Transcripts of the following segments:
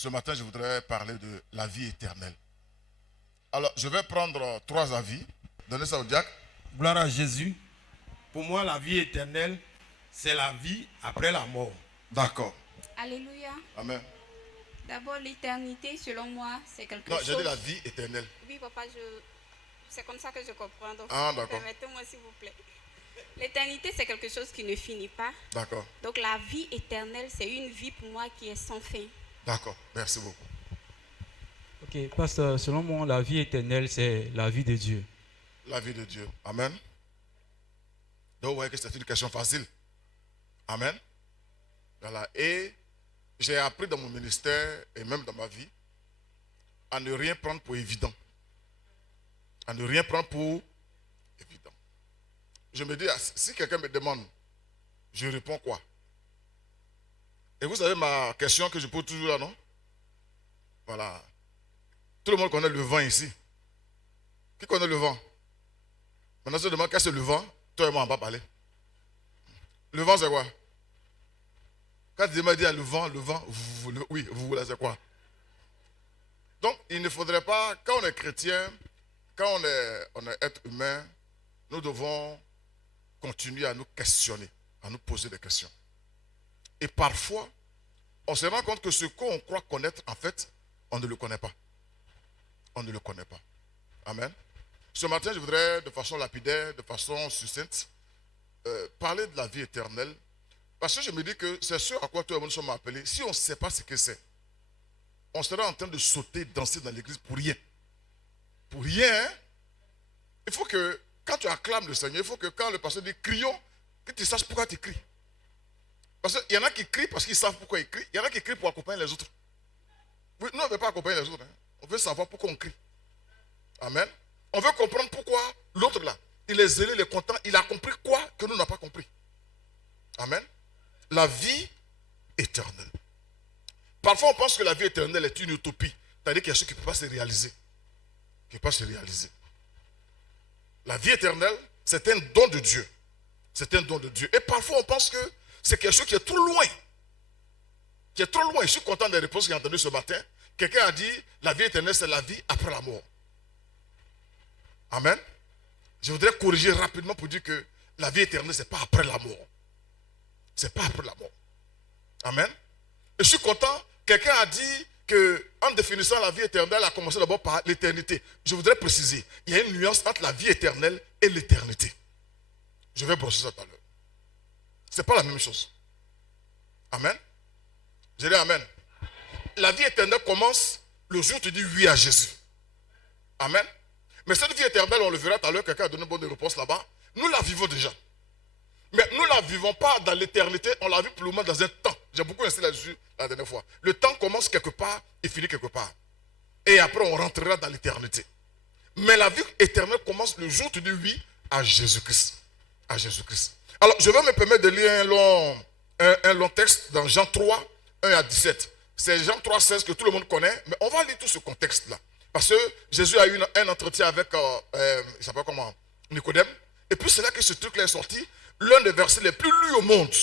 Ce matin, je voudrais parler de la vie éternelle. Alors, je vais prendre 3 avis. Donnez ça au diacre. Gloire à Jésus. Pour moi, la vie éternelle, c'est la vie après la mort. D'accord. Alléluia. Amen. D'abord, l'éternité, selon moi, c'est quelque Non, chose... j'ai dit la vie éternelle. Oui, papa, c'est comme ça que je comprends. Donc, Ah, d'accord. permettez-moi, s'il vous plaît. L'éternité, c'est quelque chose qui ne finit pas. D'accord. Donc, la vie éternelle, c'est une vie pour moi qui est sans fin. D'accord. Merci beaucoup. Ok, pasteur, selon moi, la vie éternelle, c'est la vie de Dieu. La vie de Dieu. Amen. Donc, vous voyez que c'est une question facile. Amen. Voilà. Et j'ai appris dans mon ministère et même dans ma vie à ne rien prendre pour évident. À ne rien prendre pour évident. Je me dis, si quelqu'un me demande, je réponds quoi? Et vous savez ma question que je pose toujours là, non? Voilà. Tout le monde connaît le vent ici. Qui connaît le vent? Maintenant, je demande qu'est-ce que c'est le vent? Toi et moi, on va parler. Le vent, c'est quoi? Quand tu me dis le vent, oui, vous voulez, c'est quoi? Donc, il ne faudrait pas, quand on est chrétien, quand on est être humain, nous devons continuer à nous questionner, à nous poser des questions. Et parfois, on se rend compte que ce qu'on croit connaître, en fait, on ne le connaît pas. On ne le connaît pas. Amen. Ce matin, je voudrais, de façon lapidaire, de façon succincte, parler de la vie éternelle. Parce que je me dis que c'est ce à quoi tout le monde sommes appelés. Si on ne sait pas ce que c'est, on sera en train de sauter, danser dans l'église pour rien. Pour rien, hein? Il faut que, quand tu acclames le Seigneur, il faut que quand le pasteur dit crions, que tu saches pourquoi tu cries. Parce qu'il y en a qui crient parce qu'ils savent pourquoi ils crient. Il y en a qui crient pour accompagner les autres. Oui, nous, on ne veut pas accompagner les autres. Hein. On veut savoir pourquoi on crie. Amen. On veut comprendre pourquoi l'autre là, il est zélé, il est content, il a compris quoi que nous n'avons pas compris. Amen. La vie éternelle. Parfois, on pense que la vie éternelle est une utopie. C'est-à-dire qu'il y a ce qui ne peut pas se réaliser. Qui ne peut pas se réaliser. La vie éternelle, c'est un don de Dieu. C'est un don de Dieu. Et parfois, on pense que c'est quelque chose qui est trop loin. Qui est trop loin. Je suis content des réponses que j'ai entendues ce matin. Quelqu'un a dit, la vie éternelle, c'est la vie après la mort. Amen. Je voudrais corriger rapidement pour dire que la vie éternelle, ce n'est pas après la mort. Ce n'est pas après la mort. Amen. Et je suis content, quelqu'un a dit qu'en définissant la vie éternelle, elle a commencé d'abord par l'éternité. Je voudrais préciser, il y a une nuance entre la vie éternelle et l'éternité. Je vais brosser ça tout à l'heure. Ce n'est pas la même chose. Amen. Je dis amen. La vie éternelle commence le jour où tu dis oui à Jésus. Amen. Mais cette vie éternelle, on le verra tout à l'heure, quelqu'un a donné une bonne réponse là-bas. Nous la vivons déjà. Mais nous ne la vivons pas dans l'éternité, on la vit plus ou moins dans un temps. J'ai beaucoup insisté là-dessus la dernière fois. Le temps commence quelque part et finit quelque part. Et après, on rentrera dans l'éternité. Mais la vie éternelle commence le jour où tu dis oui à Jésus-Christ. À Jésus-Christ. Alors, je vais me permettre de lire un long texte dans Jean 3, 1 à 17. C'est Jean 3, 16 que tout le monde connaît, mais on va lire tout ce contexte-là. Parce que Jésus a eu un entretien avec, il s'appelle comment? Nicodème. Et puis c'est là que ce truc-là est sorti. L'un des versets les plus lus au monde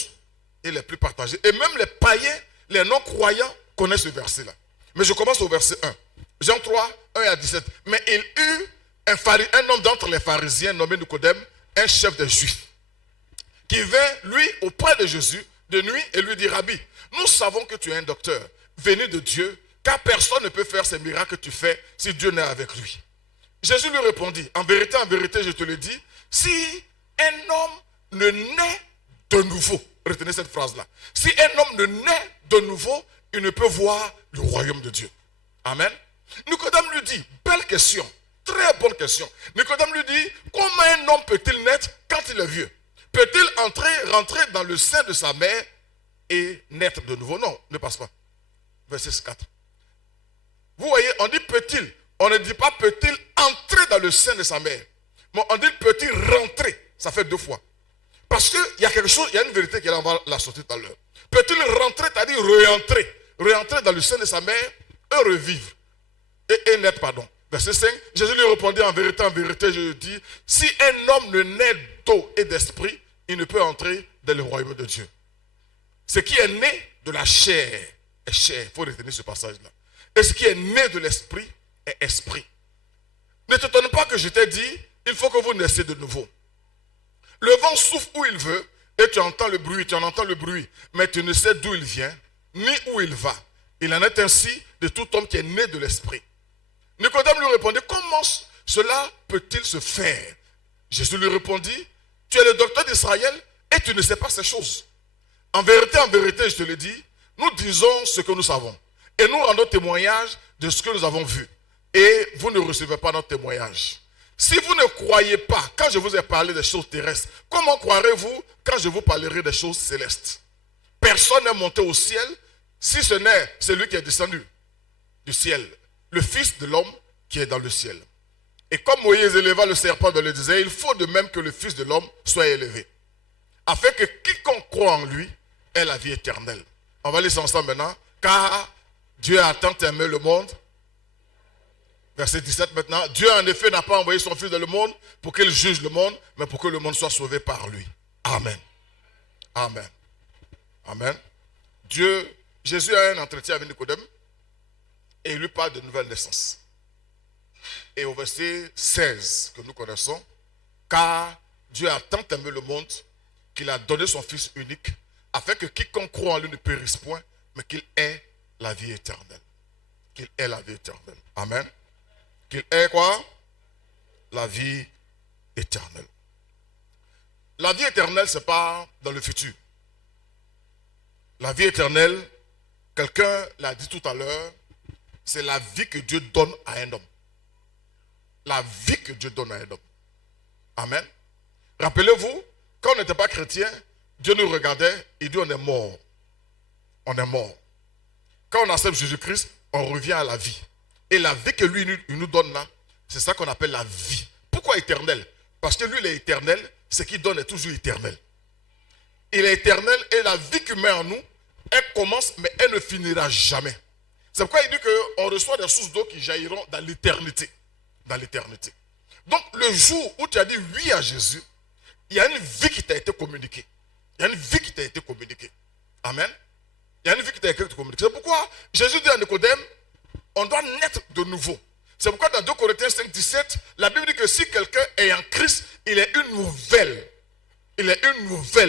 et les plus partagés. Et même les païens, les non-croyants connaissent ce verset-là. Mais je commence au verset 1. Jean 3, 1 à 17. Mais il eut un homme d'entre les pharisiens nommé Nicodème, un chef des Juifs, qui vint, lui, auprès de Jésus, de nuit, et lui dit, Rabbi, nous savons que tu es un docteur, venu de Dieu, car personne ne peut faire ces miracles que tu fais si Dieu n'est avec lui. Jésus lui répondit, en vérité, je te le dis, si un homme ne naît de nouveau, retenez cette phrase-là, si un homme ne naît de nouveau, il ne peut voir le royaume de Dieu. Amen. Nicodème lui dit, belle question, très bonne question. Nicodème lui dit, comment un homme peut-il naître quand il est vieux? Peut-il rentrer dans le sein de sa mère et naître de nouveau? Non, ne passe pas. Verset 4. Vous voyez, on dit peut-il. On ne dit pas peut-il entrer dans le sein de sa mère. Mais on dit peut-il rentrer. Ça fait 2 fois. Parce qu'il y a quelque chose, il y a une vérité qui est là, on va la sortir tout à l'heure. Peut-il rentrer, c'est-à-dire réentrer. Réentrer dans le sein de sa mère et revivre. Et naître, pardon. Verset 5. Jésus lui répondit, en vérité, je dis, si un homme ne naît d'eau et d'esprit, il ne peut entrer dans le royaume de Dieu. Ce qui est né de la chair est chair. Il faut retenir ce passage-là. Et ce qui est né de l'esprit est esprit. Ne t'étonne pas que je t'ai dit, il faut que vous naissiez de nouveau. Le vent souffle où il veut et tu entends le bruit, mais tu ne sais d'où il vient, ni où il va. Il en est ainsi de tout homme qui est né de l'esprit. Nicodème lui répondit, comment cela peut-il se faire? Jésus lui répondit, tu es le docteur d'Israël et tu ne sais pas ces choses. En vérité, je te le dis, nous disons ce que nous savons et nous rendons témoignage de ce que nous avons vu. Et vous ne recevez pas notre témoignage. Si vous ne croyez pas quand je vous ai parlé des choses terrestres, comment croirez-vous quand je vous parlerai des choses célestes? Personne n'est monté au ciel, si ce n'est celui qui est descendu du ciel, le Fils de l'homme qui est dans le ciel. Et comme Moïse éleva le serpent dans le désert, il faut de même que le Fils de l'homme soit élevé, afin que quiconque croit en lui ait la vie éternelle. On va lire ça ensemble maintenant. Car Dieu a tant aimé le monde. Verset 17 maintenant. Dieu en effet n'a pas envoyé son Fils dans le monde pour qu'il juge le monde, mais pour que le monde soit sauvé par lui. Amen. Amen. Amen. Jésus a un entretien avec Nicodème et il lui parle de nouvelle naissance. Et au verset 16 que nous connaissons, car Dieu a tant aimé le monde qu'il a donné son Fils unique, afin que quiconque croit en lui ne périsse point, mais qu'il ait la vie éternelle. Qu'il ait la vie éternelle. Amen. Qu'il ait quoi? La vie éternelle. La vie éternelle, ce n'est pas dans le futur. La vie éternelle, quelqu'un l'a dit tout à l'heure, c'est la vie que Dieu donne à un homme. La vie que Dieu donne à un homme. Amen. Rappelez-vous, quand on n'était pas chrétien, Dieu nous regardait et dit on est mort. On est mort. Quand on accepte Jésus-Christ, on revient à la vie. Et la vie que lui il nous donne là, c'est ça qu'on appelle la vie. Pourquoi éternel? Parce que lui il est éternel, ce qu'il donne est toujours éternel. Il est éternel et la vie qu'il met en nous, elle commence mais elle ne finira jamais. C'est pourquoi il dit qu'on reçoit des sources d'eau qui jailliront dans l'éternité. Dans l'éternité. Donc le jour où tu as dit oui à Jésus, il y a une vie qui t'a été communiquée. Il y a une vie qui t'a été communiquée. Amen. Il y a une vie qui t'a été communiquée. C'est pourquoi Jésus dit à Nicodème, on doit naître de nouveau. C'est pourquoi dans 2 Corinthiens 5, 17, la Bible dit que si quelqu'un est en Christ, il est une nouvelle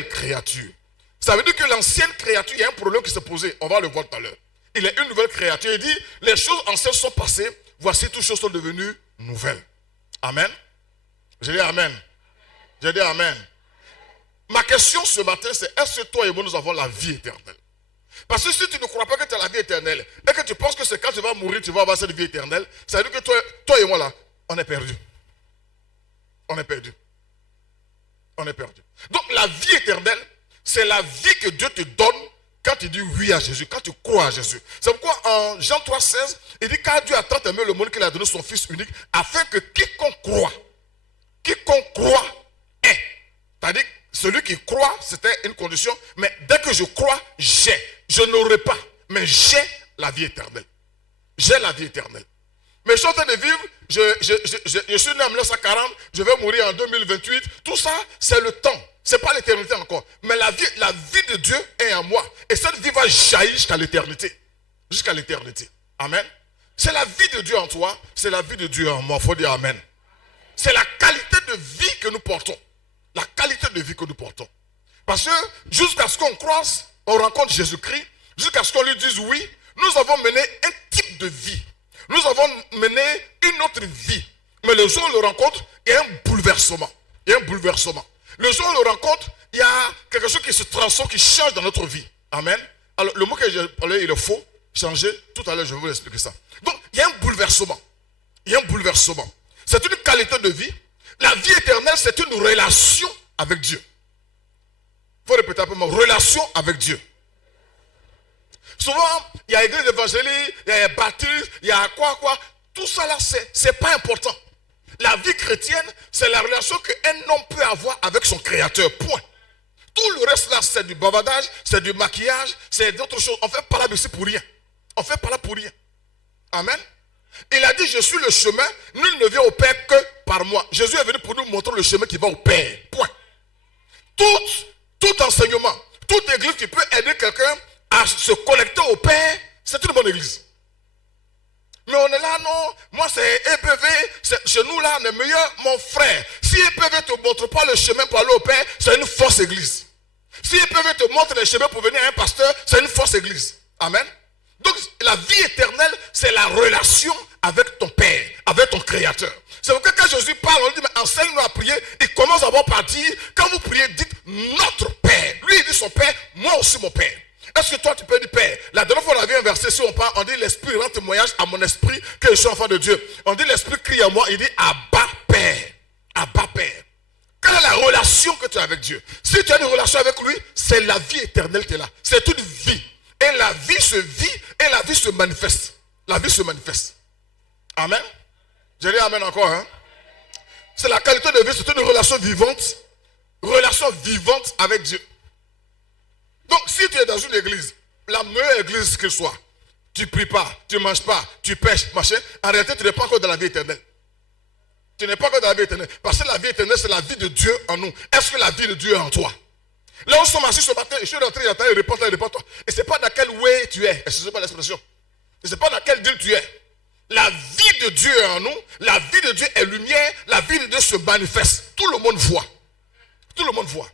créature. Ça veut dire que l'ancienne créature, il y a un problème qui s'est posé. On va le voir tout à l'heure. Il est une nouvelle créature. Il dit, les choses anciennes sont passées, voici toutes choses sont devenues nouvelles. Amen. Je dis Amen. Je dis Amen. Ma question ce matin, c'est est-ce que toi et moi, nous avons la vie éternelle? Parce que si tu ne crois pas que tu as la vie éternelle et que tu penses que c'est quand tu vas mourir, tu vas avoir cette vie éternelle, ça veut dire que toi et moi là, on est perdu. On est perdu. On est perdu. Donc la vie éternelle, c'est la vie que Dieu te donne quand tu dis oui à Jésus, quand tu crois à Jésus. C'est pourquoi en Jean 3, 16, il dit car Dieu a tant aimé le monde qu'il a donné son Fils unique, afin que quiconque croit est. C'est-à-dire celui qui croit, c'était une condition, mais dès que je crois, j'ai. Je n'aurai pas, mais j'ai la vie éternelle. J'ai la vie éternelle. Mais je suis en train de vivre, je suis né en 1940, je vais mourir en 2028. Tout ça, c'est le temps. Ce n'est pas l'éternité encore. Mais la vie de Dieu est en moi. Et cette vie va jaillir jusqu'à l'éternité. Jusqu'à l'éternité. Amen. C'est la vie de Dieu en toi, c'est la vie de Dieu en moi. Il faut dire Amen. C'est la qualité de vie que nous portons. La qualité de vie que nous portons. Parce que jusqu'à ce qu'on croise, on rencontre Jésus-Christ, jusqu'à ce qu'on lui dise oui, nous avons mené un type de vie. Nous avons mené une autre vie. Mais le jour où on le rencontre, il y a un bouleversement. Il y a un bouleversement. Le jour où on le rencontre, il y a quelque chose qui se transforme, qui change dans notre vie. Amen. Alors, le mot que j'ai parlé, il est faux. Changer. Tout à l'heure, je vais vous expliquer ça. Donc, il y a un bouleversement. Il y a un bouleversement. C'est une qualité de vie. La vie éternelle, c'est une relation avec Dieu. Il faut répéter un peu, relation avec Dieu. Souvent, il y a l'église évangélique, il y a les baptistes, il y a quoi. Tout ça là, c'est pas important. La vie chrétienne, c'est la relation qu'un homme peut avoir avec son créateur. Point. Tout le reste là, c'est du bavardage, c'est du maquillage, c'est d'autres choses. On fait pas là ici pour rien. On fait pas là pour rien. Amen. Il a dit, je suis le chemin, nul ne vient au Père que par moi. Jésus est venu pour nous montrer le chemin qui va au Père. Point. Tout enseignement, toute église qui peut aider quelqu'un à se connecter au Père, C'est une bonne église. Mais on est là, non, moi c'est EPV, chez nous là, on est meilleur, mon frère. Si EPV ne te montre pas le chemin pour aller au Père, c'est une fausse église. Si EPV te montre le chemin pour venir à un pasteur, c'est une fausse église. Amen. Donc la vie éternelle, c'est la relation avec ton Père, avec ton Créateur. C'est pourquoi quand Jésus parle, on dit, mais enseigne-nous à prier. Il commence d'abord par dire, quand vous priez, dites notre Père. Lui, il dit son Père, moi aussi mon Père. Est-ce que toi tu peux dire Père? La dernière fois on avait un verset, si on parle, on dit l'Esprit rend témoignage à mon esprit que je suis enfant de Dieu. On dit l'Esprit crie à moi, il dit Abba Père. Abba Père. Quelle est la relation que tu as avec Dieu? Si tu as une relation avec lui, c'est la vie éternelle qui est là. C'est une vie. Et la vie se vit et la vie se manifeste. La vie se manifeste. Amen. Je dis Amen encore. Hein? C'est la qualité de vie, c'est une relation vivante. Relation vivante avec Dieu. Donc, si tu es dans une église, la meilleure église qu'elle soit, tu ne pries pas, tu ne manges pas, tu pêches, machin, en réalité, tu n'es pas encore dans la vie éternelle. Tu n'es pas encore dans la vie éternelle. Parce que la vie éternelle, c'est la vie de Dieu en nous. Est-ce que la vie de Dieu est en toi? Là, on sommes assis ce matin, je suis rentré, j'entends les réponses, toi. Et ce n'est pas dans quel way tu es. Excusez pas l'expression. Ce n'est pas dans quel deal tu es. La vie de Dieu est en nous. La vie de Dieu est lumière. La vie de Dieu se manifeste. Tout le monde voit. Tout le monde voit.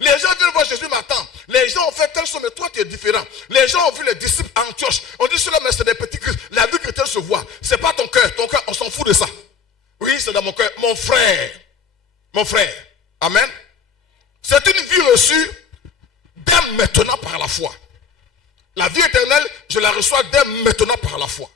Les gens viennent voir Jésus maintenant. Les gens ont fait telle chose, mais toi tu es différent. Les gens ont vu les disciples à Antioche. On dit cela, mais c'est des petits Christ. La vie chrétienne se voit. Ce n'est pas ton cœur. Ton cœur, on s'en fout de ça. Oui, c'est dans mon cœur. Mon frère. Mon frère. Amen. C'est une vie reçue dès maintenant par la foi. La vie éternelle, je la reçois dès maintenant par la foi.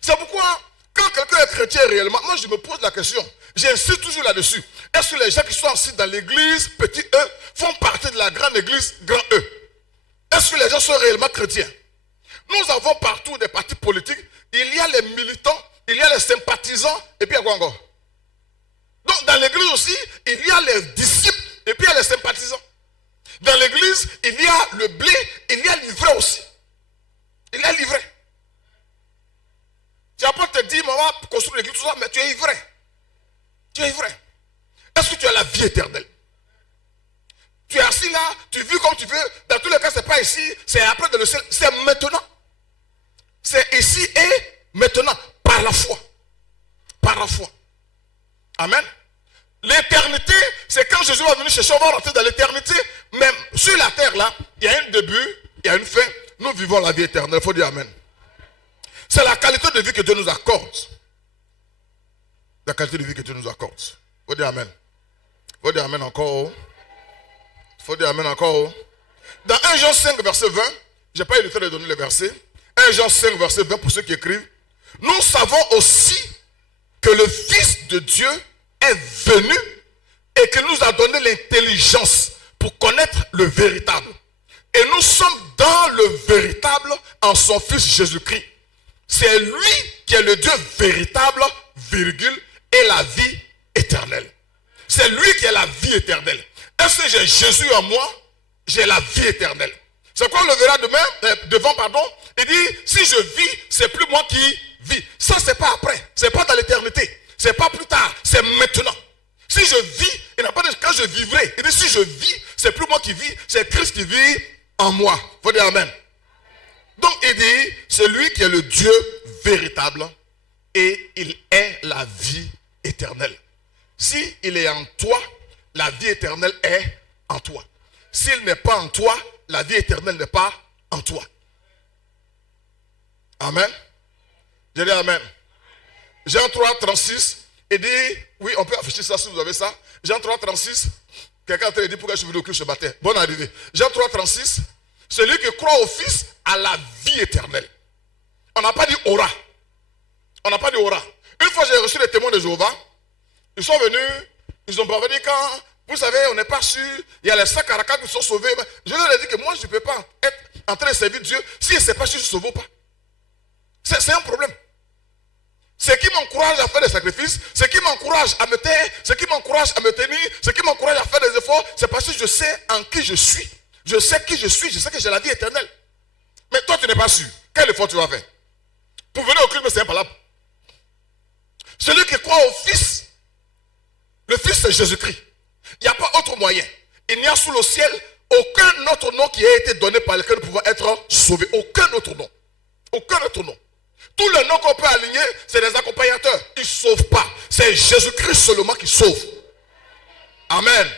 C'est pourquoi, quand quelqu'un est chrétien réellement, moi je me pose la question, j'insiste toujours là-dessus. Est-ce que les gens qui sont assis dans l'église, petit E, font partie de la grande église, grand E? Est-ce que les gens sont réellement chrétiens? Nous avons partout des partis politiques, il y a les militants, il y a les sympathisants, et puis il y a quoi encore? Donc dans l'église aussi, il y a les disciples, et puis il y a les sympathisants. Dans l'église, il y a le blé, il y a l'ivraie aussi. Il y a l'ivraie. Tu vas pas te dire, maman, construire l'église, tout ça, mais tu es ivraie. Tu es ivraie. Est-ce que tu as la vie éternelle? Tu es assis là, tu vis comme tu veux. Dans tous les cas, ce n'est pas ici, c'est après dans le ciel. C'est maintenant. C'est ici et maintenant, par la foi. Par la foi. Amen. L'éternité, c'est quand Jésus va venir chercher, on va rentrer dans l'éternité. Même sur la terre là, il y a un début, il y a une fin. Nous vivons la vie éternelle. Il faut dire Amen. C'est la qualité de vie que Dieu nous accorde. La qualité de vie que Dieu nous accorde. Il faut dire Amen. Il faut dire Amen encore. Il faut dire Amen encore. Dans 1 Jean 5, verset 20, je n'ai pas eu le temps de donner les versets. 1 Jean 5, verset 20, pour ceux qui écrivent. Nous savons aussi que le Fils de Dieu est venu et qu'il nous a donné l'intelligence pour connaître le véritable. Et nous sommes dans le véritable en son Fils Jésus-Christ. C'est lui qui est le Dieu véritable, virgule, et la vie éternelle. C'est lui qui est la vie éternelle. Est-ce que j'ai Jésus en moi? J'ai la vie éternelle. C'est quoi on le verra devant, il dit, si je vis, c'est plus moi qui vis. Ça, c'est pas après. C'est pas dans l'éternité. C'est pas plus tard. C'est maintenant. Si je vis, il n'a pas dit quand je vivrai. Il dit, si je vis, c'est plus moi qui vis, c'est Christ qui vit en moi. Il faut dire Amen. Donc, il dit, c'est lui qui est le Dieu véritable et il est la vie éternelle. Si il est en toi, la vie éternelle est en toi. S'il n'est pas en toi, la vie éternelle n'est pas en toi. Amen. Je dis Amen. Jean 3, 36, il dit, oui, on peut afficher ça si vous avez ça. Jean 3, 36, quelqu'un a dit pourquoi je suis venu au culte ce matin. Bonne arrivée. Jean 3, 36, celui qui croit au Fils a la vie éternelle. On n'a pas dit aura. On n'a pas dit aura. Une fois j'ai reçu les témoins de Jéhovah, ils sont venus, ils ont parlé quand, vous savez, on n'est pas sûr, il y a les 100 caracas qui sont sauvés. Je leur ai dit que moi je ne peux pas être en train de servir Dieu si je ne sais pas si je suis sauvé ou pas. C'est un problème. Ce qui m'encourage à faire des sacrifices, ce qui m'encourage à me taire, ce qui m'encourage à me tenir, ce qui m'encourage à faire des efforts, c'est parce que je sais en qui je suis. Je sais qui je suis, je sais que j'ai la vie éternelle. Mais toi, tu n'es pas sûr. Quel effort tu vas faire? Pour venir au culte, c'est impalable. Celui qui croit au Fils, le Fils c'est Jésus-Christ. Il n'y a pas autre moyen. Il n'y a sous le ciel Aucun autre nom qui a été donné par lequel nous pouvons être sauvés. Aucun autre nom. Aucun autre nom. Tous les noms qu'on peut aligner, c'est des accompagnateurs. Ils ne sauvent pas. C'est Jésus-Christ seulement qui sauve. Amen.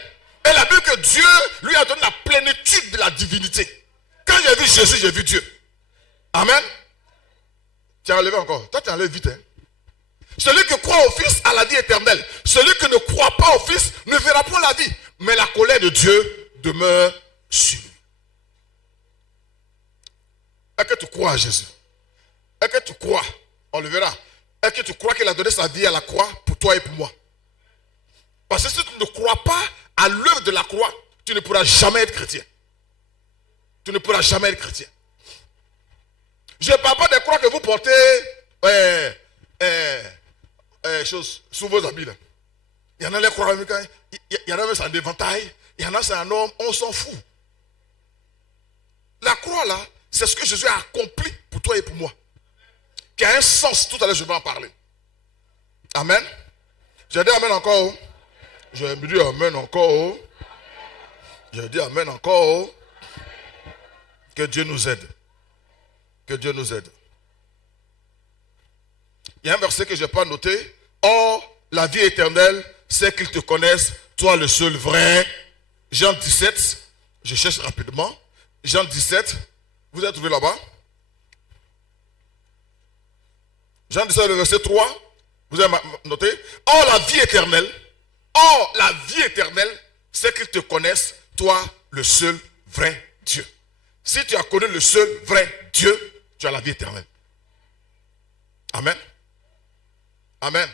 Et la Bible que Dieu lui a donné la plénitude de la divinité. Quand j'ai vu Jésus, j'ai vu Dieu. Amen. Tu as enlevé encore. Toi, tu enlèves vite. Hein? Celui qui croit au Fils a la vie éternelle. Celui qui ne croit pas au Fils ne verra point la vie. Mais la colère de Dieu demeure sur lui. Est-ce que tu crois à Jésus? Est-ce que tu crois? On le verra. Est-ce que tu crois qu'il a donné sa vie à la croix pour toi et pour moi? Parce que si tu ne crois pas à l'œuvre de la croix, tu ne pourras jamais être chrétien. Tu ne pourras jamais être chrétien. Je ne parle pas des croix que vous portez choses sous vos habits. Là. Il y en a les croix, il y en a même sans éventail, il y en a c'est un homme, on s'en fout. La croix là, c'est ce que Jésus a accompli pour toi et pour moi. Qui a un sens, tout à l'heure je vais en parler. Amen. J'ai dit amen encore. J'ai dit amen encore. J'ai dit amen encore. Que Dieu nous aide. Que Dieu nous aide. Il y a un verset que je n'ai pas noté. Or, la vie éternelle, c'est qu'ils te connaissent, toi le seul vrai. Jean 17, je cherche rapidement. Jean 17, vous avez trouvé là-bas? Jean 17, le verset 3, vous avez noté? Or, la vie éternelle, c'est qu'ils te connaissent, toi le seul vrai Dieu. Si tu as connu le seul vrai Dieu, tu as la vie éternelle. Amen. Amen.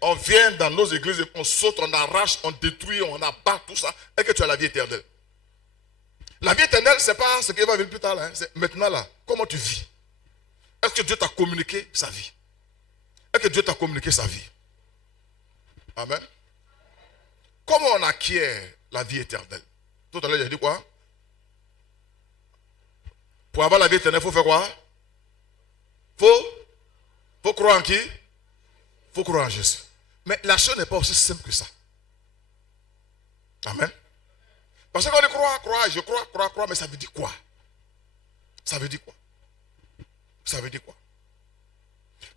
On vient dans nos églises, on saute, on arrache, on détruit, on abat, tout ça, et que tu as la vie éternelle. La vie éternelle, ce n'est pas ce qui va venir plus tard, là, c'est maintenant là. Comment tu vis? Est-ce que Dieu t'a communiqué sa vie? Est-ce que Dieu t'a communiqué sa vie? Amen. Comment on acquiert la vie éternelle? Tout à l'heure, j'ai dit quoi? Pour avoir la vie éternelle, il faut faire quoi? Faut croire en qui? Il faut croire en Jésus. Mais la chose n'est pas aussi simple que ça. Amen. Parce qu'on dit croire, je crois, mais ça veut dire quoi? Ça veut dire quoi? Ça veut dire quoi?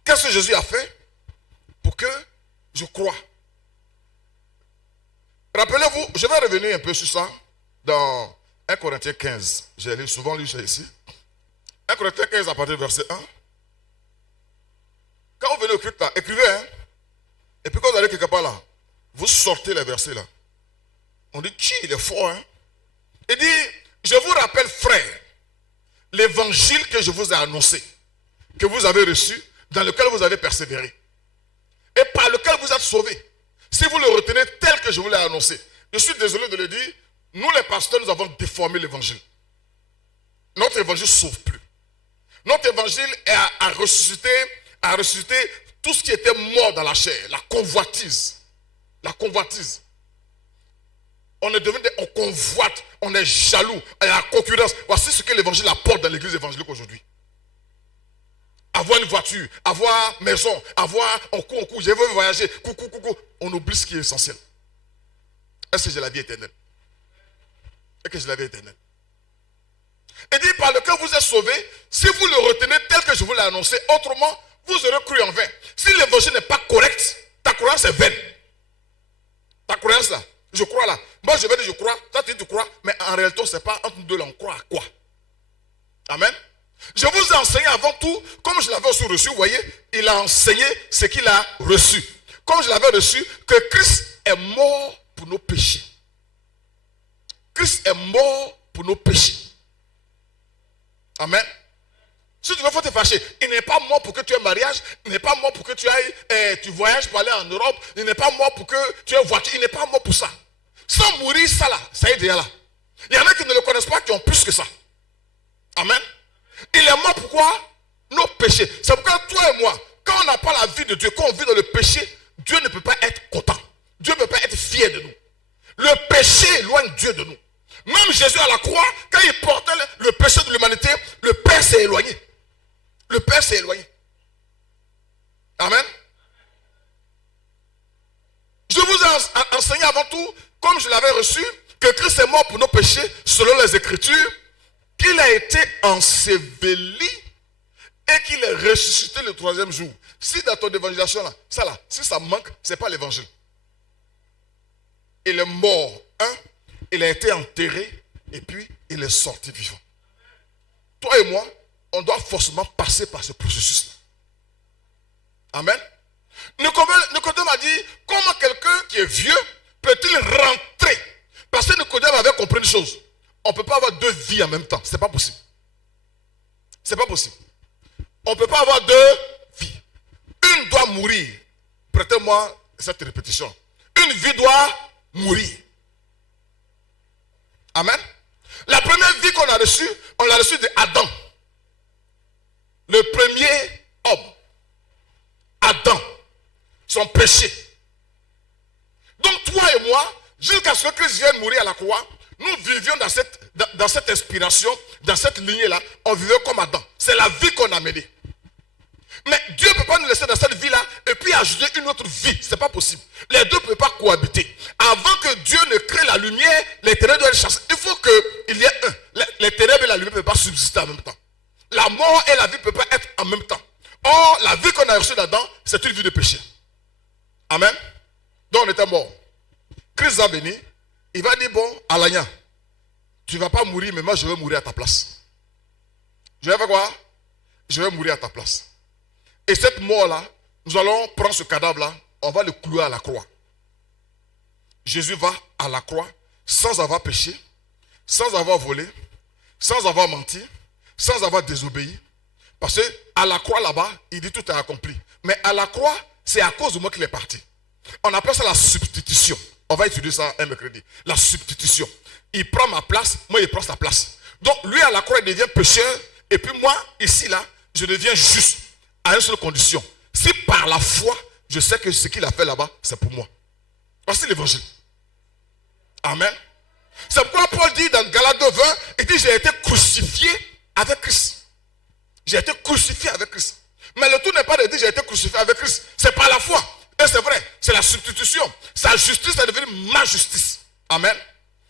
Qu'est-ce que Jésus a fait pour que je croie? Rappelez-vous, je vais revenir un peu sur ça dans 1 Corinthiens 15. J'ai souvent lu ça ici. 1 Corinthiens 15 à partir du verset 1. Quand vous venez au culte là, écrivez, hein. Et puis quand vous allez quelque part là, vous sortez les versets là. On dit, qui il est fort, hein? Il dit, je vous rappelle, frère, l'évangile que je vous ai annoncé, que vous avez reçu, dans lequel vous avez persévéré, et par lequel vous êtes sauvés. Si vous le retenez tel que je vous l'ai annoncé, je suis désolé de le dire, nous les pasteurs, nous avons déformé l'évangile. Notre évangile ne sauve plus. Notre évangile a ressuscité tout ce qui était mort dans la chair, la convoitise. La convoitise. On est devenu, on convoite, on est jaloux, il y a la concurrence. Voici ce que l'évangile apporte dans l'église évangélique aujourd'hui. Avoir une voiture, avoir maison, avoir on court, je veux voyager, coucou. On oublie ce qui est essentiel. Est-ce que j'ai la vie éternelle? Est-ce que j'ai la vie éternelle? Et dit par lequel vous êtes sauvés, si vous le retenez tel que je vous l'ai annoncé, autrement, vous aurez cru en vain. Si l'évangile n'est pas correct, ta croyance est vaine. Ta croyance là, je crois là. Moi je vais dire je crois, toi tu dis tu crois, mais en réalité c'est pas entre nous deux là, on croit à quoi? Amen. Je vous ai enseigné avant tout, comme je l'avais aussi reçu, vous voyez, il a enseigné ce qu'il a reçu. Comme je l'avais reçu, que Christ est mort pour nos péchés. Christ est mort pour nos péchés. Amen. Si tu veux, il faut te fâcher. Il n'est pas mort pour que tu aies mariage. Il n'est pas mort pour que tu ailles, tu voyages pour aller en Europe. Il n'est pas mort pour que tu aies une voiture. Il n'est pas mort pour ça. Sans mourir, ça là, ça y est déjà là. Il y en a qui ne le connaissent pas, qui ont plus que ça. Amen. Il est mort pourquoi? Nos péchés. C'est pourquoi toi et moi, quand on n'a pas la vie de Dieu, quand on vit dans le péché, Dieu ne peut pas être content. Dieu ne peut pas être fier de nous. Le péché éloigne Dieu de nous. Même Jésus à la croix, quand il portait le péché de l'humanité, le Père s'est éloigné. Le Père s'est éloigné. Amen. Je vous ai enseigné avant tout, comme je l'avais reçu, que Christ est mort pour nos péchés, selon les Écritures, qu'il a été enseveli et qu'il est ressuscité le troisième jour. Si dans ton évangélisation, là, si ça manque, ce n'est pas l'évangile. Il est mort, il a été enterré, et puis il est sorti vivant. Toi et moi, on doit forcément passer par ce processus-là. Amen. Nicodème a dit, comment quelqu'un qui est vieux peut-il rentrer? Parce que Nicodème avait compris une chose. On ne peut pas avoir deux vies en même temps. Ce n'est pas possible. Ce n'est pas possible. On ne peut pas avoir deux vies. Une doit mourir. Prêtez-moi cette répétition. Une vie doit mourir. Amen. La première vie qu'on a reçue, on l'a reçue d'Adam. Le premier homme. Adam. Son péché. Donc toi et moi, jusqu'à ce que Christ vienne mourir à la croix, nous vivions dans cette inspiration, dans cette lignée-là, on vivait comme Adam. C'est la vie qu'on a menée. Mais Dieu ne peut pas nous laisser dans cette vie-là et puis ajouter une autre vie. Ce n'est pas possible. Les deux ne peuvent pas cohabiter. Avant que Dieu ne crée la lumière, les ténèbres doivent être chassées. Il faut qu'il y ait un. Les ténèbres et la lumière ne peuvent pas subsister en même temps. La mort et la vie ne peuvent pas être en même temps. Or, la vie qu'on a reçue là-dedans, c'est une vie de péché. Amen. Donc on était mort. Christ a béni. Il va dire, bon, Alanya, tu ne vas pas mourir, mais moi je vais mourir à ta place. Je vais faire quoi? Je vais mourir à ta place. Et cette mort-là, nous allons prendre ce cadavre-là, on va le clouer à la croix. Jésus va à la croix sans avoir péché, sans avoir volé, sans avoir menti, sans avoir désobéi. Parce qu'à la croix là-bas, il dit tout est accompli. Mais à la croix, c'est à cause de moi qu'il est parti. On appelle ça la substitution. On va étudier ça un mercredi. La substitution. Il prend ma place, moi il prend sa place. Donc lui à la croix, il devient pécheur. Et puis moi, ici là, je deviens juste. À une seule condition. Si par la foi, je sais que ce qu'il a fait là-bas, c'est pour moi. Voici l'évangile. Amen. C'est pourquoi Paul dit dans Galates 2:20, il dit j'ai été crucifié avec Christ. J'ai été crucifié avec Christ. Mais le tout n'est pas de dire j'ai été crucifié avec Christ. C'est par la foi. Et c'est vrai, c'est la substitution. Sa justice est devenue ma justice. Amen.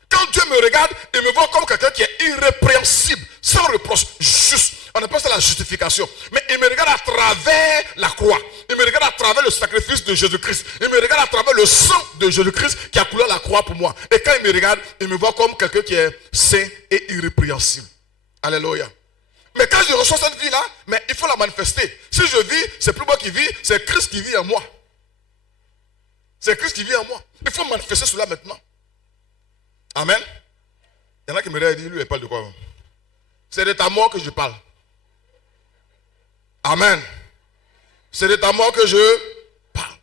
Quand Dieu me regarde, il me voit comme quelqu'un qui est irrépréhensible, sans reproche, juste. On appelle ça la justification. Mais il me regarde à travers la croix. Il me regarde à travers le sacrifice de Jésus-Christ. Il me regarde à travers le sang de Jésus-Christ qui a coulé à la croix pour moi. Et quand il me regarde, il me voit comme quelqu'un qui est saint et irrépréhensible. Alléluia. Mais quand je reçois cette vie-là, mais il faut la manifester. Si je vis, c'est plus moi qui vis, c'est Christ qui vit en moi. C'est Christ qui vit en moi. Il faut manifester cela maintenant. Amen. Il y en a qui me regardent et disent, lui, il parle de quoi? C'est de ta mort que je parle. Amen. C'est de ta mort que je parle.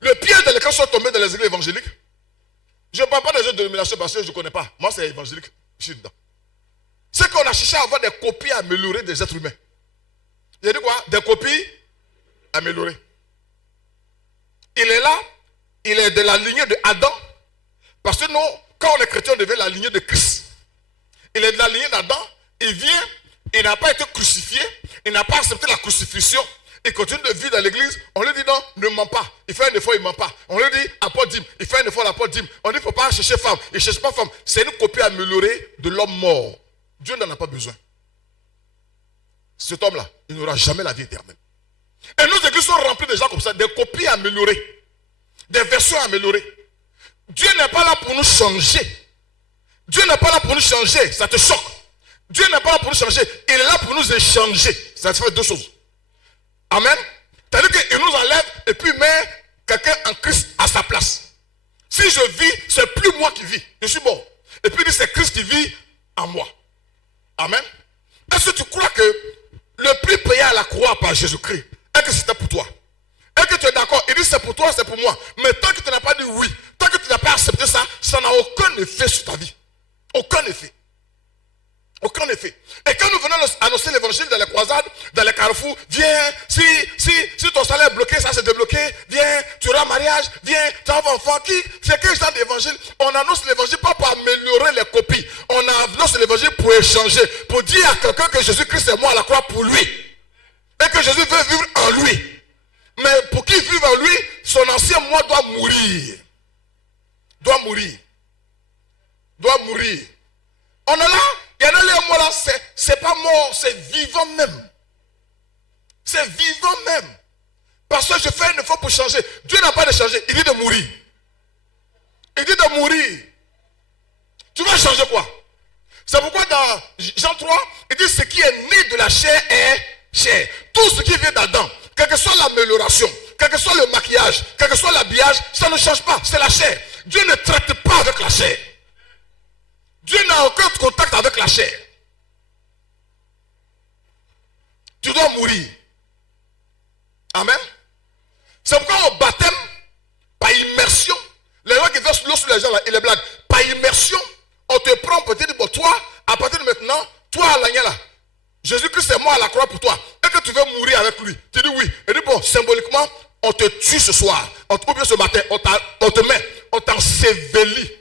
Le piège dans lequel sont tombés dans les églises évangéliques, je ne parle pas des autres dénominations parce que je ne connais pas. Moi, c'est évangélique. Je suis dedans. C'est qu'on a cherché à avoir des copies améliorées des êtres humains. J'ai dit quoi? Des copies améliorées. Il est là, il est de la lignée de Adam. Parce que nous, quand on est chrétien, on devient la lignée de Christ. Il est de la lignée d'Adam, il vient, il n'a pas été crucifié, il n'a pas accepté la crucifixion, il continue de vivre dans l'église, on lui dit non, ne ment pas, il fait un effort, il ne ment pas. On lui dit apporte dîme, il fait un effort, apporte dîme. On dit il ne faut pas chercher femme, il ne cherche pas femme. C'est une copie améliorée de l'homme mort. Dieu n'en a pas besoin. Cet homme-là, il n'aura jamais la vie éternelle. Et nos églises sont remplies de gens comme ça, des copies améliorées, des versions améliorées. Dieu n'est pas là pour nous changer. Dieu n'est pas là pour nous changer, ça te choque. Dieu n'est pas là pour nous changer, il est là pour nous échanger. Ça fait deux choses. Amen. C'est-à-dire qu'il nous enlève et puis met quelqu'un en Christ à sa place. Si je vis, c'est plus moi qui vis. Je suis mort. Et puis il dit c'est Christ qui vit en moi. Amen. Est-ce que tu crois que le prix payé à la croix par Jésus-Christ, est-ce que c'était pour toi? Est-ce que tu es d'accord? Il dit c'est pour toi, c'est pour moi. Mais tant que tu n'as pas dit oui, tant que tu n'as pas accepté ça, ça n'a aucun effet sur ta vie. Aucun effet. Aucun effet. Et quand nous venons annoncer l'évangile dans les croisades, dans les carrefours, viens, si ton salaire est bloqué, ça s'est débloqué, viens, tu auras mariage, viens, tu as un enfant. C'est quel genre d'évangile? On annonce l'évangile pas pour améliorer les copies. On annonce l'évangile pour échanger, pour dire à quelqu'un que Jésus-Christ est mort à la croix pour lui. Et que Jésus veut vivre en lui. Mais pour qu'il vive en lui, son ancien moi doit mourir. Doit mourir. doit mourir. On est là, il y en a les mots là, c'est pas mort, c'est vivant même. C'est vivant même. Parce que je fais un effort pour changer. Dieu n'a pas de changer, il dit de mourir. Il dit de mourir. Tu vas changer quoi? C'est pourquoi dans Jean 3, il dit ce qui est né de la chair est chair. Tout ce qui vient d'Adam, quelle que soit l'amélioration, quel que soit le maquillage, quel que soit l'habillage, ça ne change pas, c'est la chair. Dieu ne traite pas avec la chair. Dieu n'a aucun contact avec la chair. Tu dois mourir. Amen. C'est pourquoi au baptême, par immersion, les gens qui versent l'eau sur les gens là, ils les blaguent. Par immersion, on te prend peut-être pour toi, à partir de maintenant, toi, Alagna là, Jésus-Christ est mort à la croix pour toi. Et que tu veux mourir avec lui. Tu dis oui. Et dis bon, symboliquement, on te tue ce soir. Ou bien ce matin, on te met, on t'ensevelit.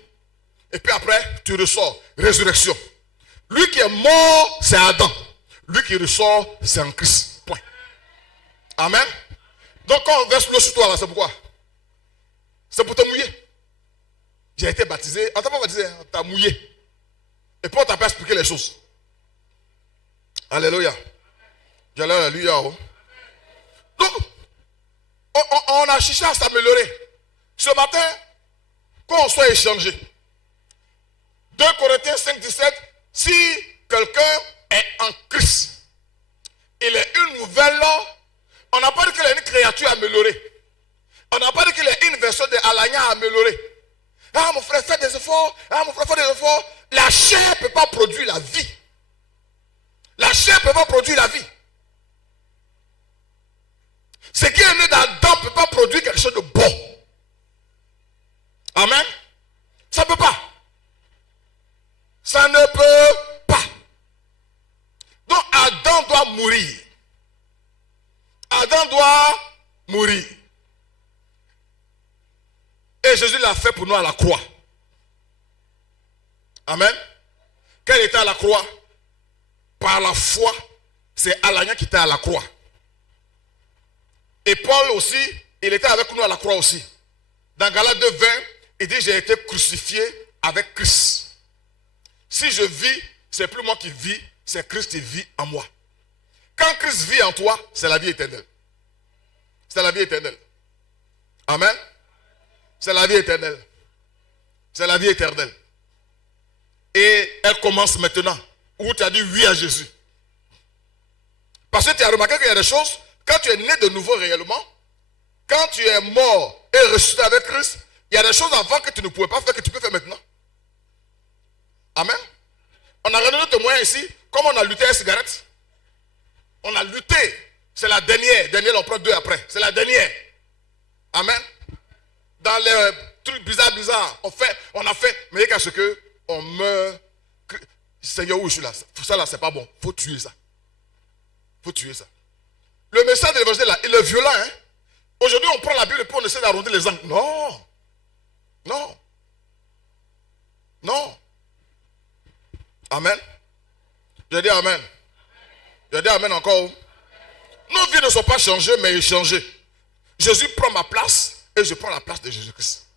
Et puis après, tu ressors. Résurrection. Lui qui est mort, c'est Adam. Lui qui ressort, c'est en Christ. Point. Amen. Donc quand on verse l'eau sur toi là, c'est pourquoi? C'est pour te mouiller. J'ai été baptisé. On t'a pas baptisé, on t'a mouillé. Et puis on t'a pas expliqué les choses. Alléluia. Alléluia. Donc, on a cherché à s'améliorer. Ce matin, quand on soit échangé, 2 Corinthiens 5, 17, si quelqu'un est en Christ, il est une nouvelle, on n'a pas dit qu'il est une créature améliorée. On n'a pas dit qu'il est une version de Alagna améliorée. Ah mon frère, fais des efforts. Ah mon frère, fais des efforts. La chair ne peut pas produire la vie. La chair ne peut pas produire la vie. Ce qui est né d'Adam ne peut pas produire quelque chose de bon. Amen. Ça ne peut pas. Ça ne peut pas. Donc Adam doit mourir. Adam doit mourir. Et Jésus l'a fait pour nous à la croix. Amen. Quand il était à la croix, par la foi, c'est Alagna qui était à la croix. Et Paul aussi, il était avec nous à la croix aussi. Dans Galates 2:20, il dit j'ai été crucifié avec Christ. Si je vis, c'est plus moi qui vis, c'est Christ qui vit en moi. Quand Christ vit en toi, c'est la vie éternelle. C'est la vie éternelle. Amen. C'est la vie éternelle. C'est la vie éternelle. Et elle commence maintenant. Où tu as dit oui à Jésus. Parce que tu as remarqué qu'il y a des choses, quand tu es né de nouveau réellement, quand tu es mort et ressuscité avec Christ, il y a des choses avant que tu ne pouvais pas faire que tu peux faire maintenant. Amen. On a regardé notre moyen ici, comme on a lutté à la cigarette. On a lutté. C'est la dernière. Dernière, on prend 2 après. C'est la dernière. Amen. Dans les trucs bizarres, on a fait, mais qu'à ce que on meurt. Seigneur, où je suis là? Ça là, c'est pas bon. Faut tuer ça. Faut tuer ça. Le message de l'évangile là, il est violent. Hein? Aujourd'hui, on prend la Bible et puis on essaie d'arrondir les angles. Non. Non. Non. Amen. Je dis amen. Je dis amen encore. Nos vies ne sont pas changées, mais échangées. Jésus prend ma place et je prends la place de Jésus-Christ.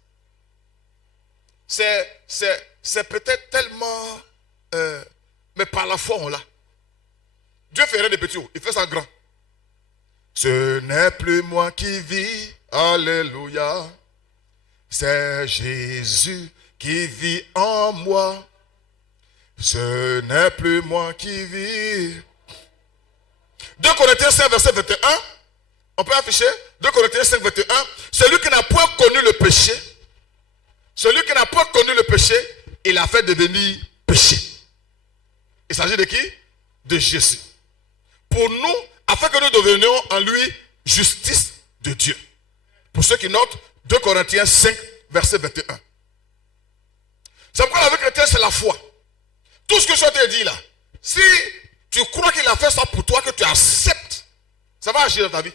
C'est peut-être tellement... mais par la foi, on l'a. Dieu fait rien de petit, il fait ça grand. Ce n'est plus moi qui vis, alléluia. C'est Jésus qui vit en moi. Ce n'est plus moi qui vis. 2 Corinthiens 5, verset 21. On peut afficher 2 Corinthiens 5, 21. Celui qui n'a point connu le péché, celui qui n'a point connu le péché, il a fait devenir péché. Il s'agit de qui? De Jésus. Pour nous, afin que nous devenions en lui justice de Dieu. Pour ceux qui notent, 2 Corinthiens 5, verset 21. C'est pourquoi la vie chrétienne, c'est la foi. Tout ce que je t'ai dit là, si tu crois qu'il a fait ça pour toi, que tu acceptes, ça va agir dans ta vie.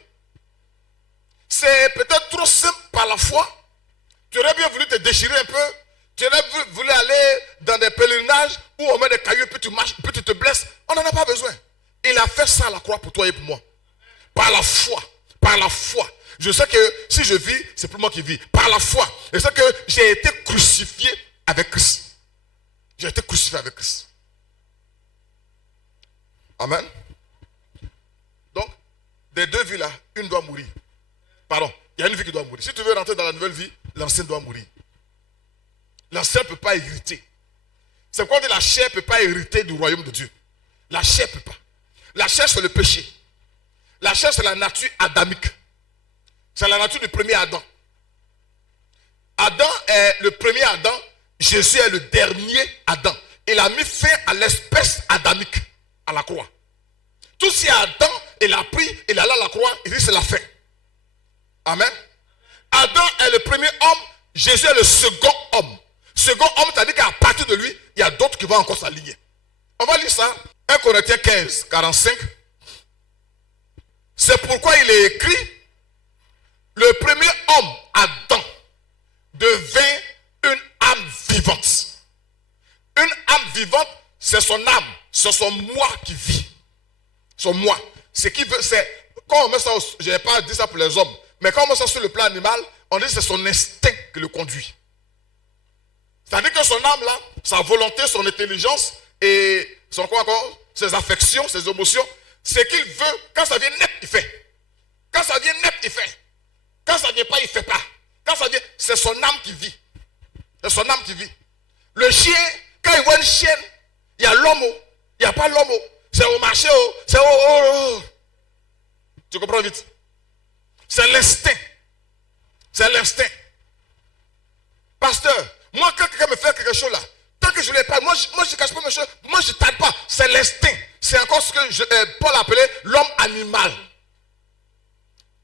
C'est peut-être trop simple par la foi. Tu aurais bien voulu te déchirer un peu. Tu aurais voulu aller dans des pèlerinages où on met des cailloux, puis tu marches, puis tu te blesses. On n'en a pas besoin. Il a fait ça à la croix pour toi et pour moi. Par la foi. Par la foi. Je sais que si je vis, c'est plus moi qui vis. Par la foi. Je sais que j'ai été crucifié avec Christ. J'ai été crucifié avec Christ. Amen. Donc, des deux vies là, une doit mourir. Pardon, il y a une vie qui doit mourir. Si tu veux rentrer dans la nouvelle vie, l'ancienne doit mourir. L'ancien ne peut pas hériter. C'est quoi la chair ne peut pas hériter du royaume de Dieu. La chair ne peut pas. La chair, c'est le péché. La chair, c'est la nature adamique. C'est la nature du premier Adam. Adam est le premier Adam. Jésus est le dernier Adam. Il a mis fin à l'espèce adamique à la croix. Tout ce qui est Adam, il a pris, il allait à la croix, il dit c'est la fin. Amen. Adam est le premier homme, Jésus est le second homme. Second homme, c'est-à-dire qu'à partir de lui, il y a d'autres qui vont encore s'aligner. On va lire ça. 1 Corinthiens 15, 45. C'est pourquoi il est écrit, le premier homme, Adam, devint une âme vivante. Une âme vivante, c'est son âme, c'est son moi qui vit. Son moi. Ce qui veut, c'est, quand on met ça, je n'ai pas dit ça pour les hommes, mais quand on met ça sur le plan animal, on dit que c'est son instinct qui le conduit. C'est-à-dire que son âme là, sa volonté, son intelligence et son quoi encore, ses affections, ses émotions, ce qu'il veut, quand ça vient net, il fait. Quand ça vient net, il fait. Quand ça ne vient pas, il ne fait pas. Quand ça vient, c'est son âme qui vit. C'est son âme qui vit. Le chien, quand il voit une chienne, il y a l'homme, il n'y a pas l'homme. C'est au marché, c'est au... Tu comprends vite? C'est l'instinct. C'est l'instinct. Pasteur, moi quand quelqu'un me fait quelque chose là, tant que je ne l'ai pas, moi je ne cache pas mes choses, moi je ne tape pas. C'est l'instinct. C'est encore ce que Paul appelait l'homme animal.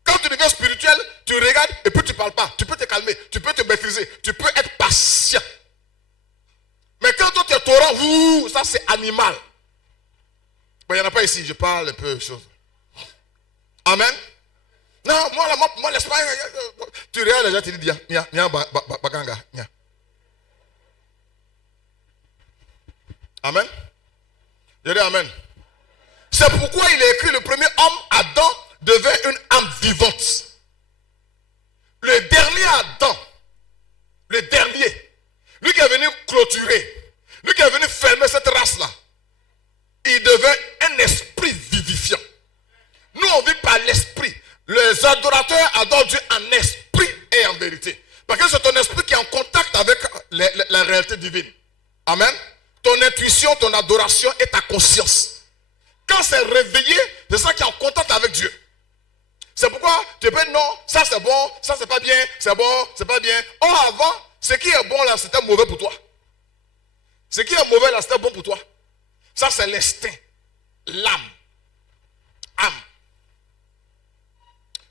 Quand tu deviens spirituel, tu regardes et puis tu ne parles pas. Tu peux te calmer, tu peux te maîtriser, tu peux être patient. Mais quand toi tu es torrent, ça c'est animal. Il n'y en a pas ici, je parle un peu de choses. Amen. Non, moi l'Espagne, tu regardes les gens, tu dis, viens, baganga. Amen. Je dis amen. C'est pourquoi il est écrit, le premier homme, Adam, devint une âme vivante. Le dernier Adam, le dernier, lui qui est venu clôturer, lui qui est venu fermer cette race-là, il devint un esprit vivifiant. Nous, on vit par l'esprit. Les adorateurs adorent Dieu en esprit et en vérité. Parce que c'est ton esprit qui est en contact avec la réalité divine. Amen. Ton intuition, ton adoration et ta conscience. Quand c'est réveillé, c'est ça qui est en contact avec Dieu. C'est pourquoi tu peux dire non, ça c'est bon, ça c'est pas bien, c'est bon, c'est pas bien. Or avant, ce qui est bon là, c'était mauvais pour toi. Ce qui est mauvais là, c'était bon pour toi. Ça c'est l'instinct, l'âme, âme.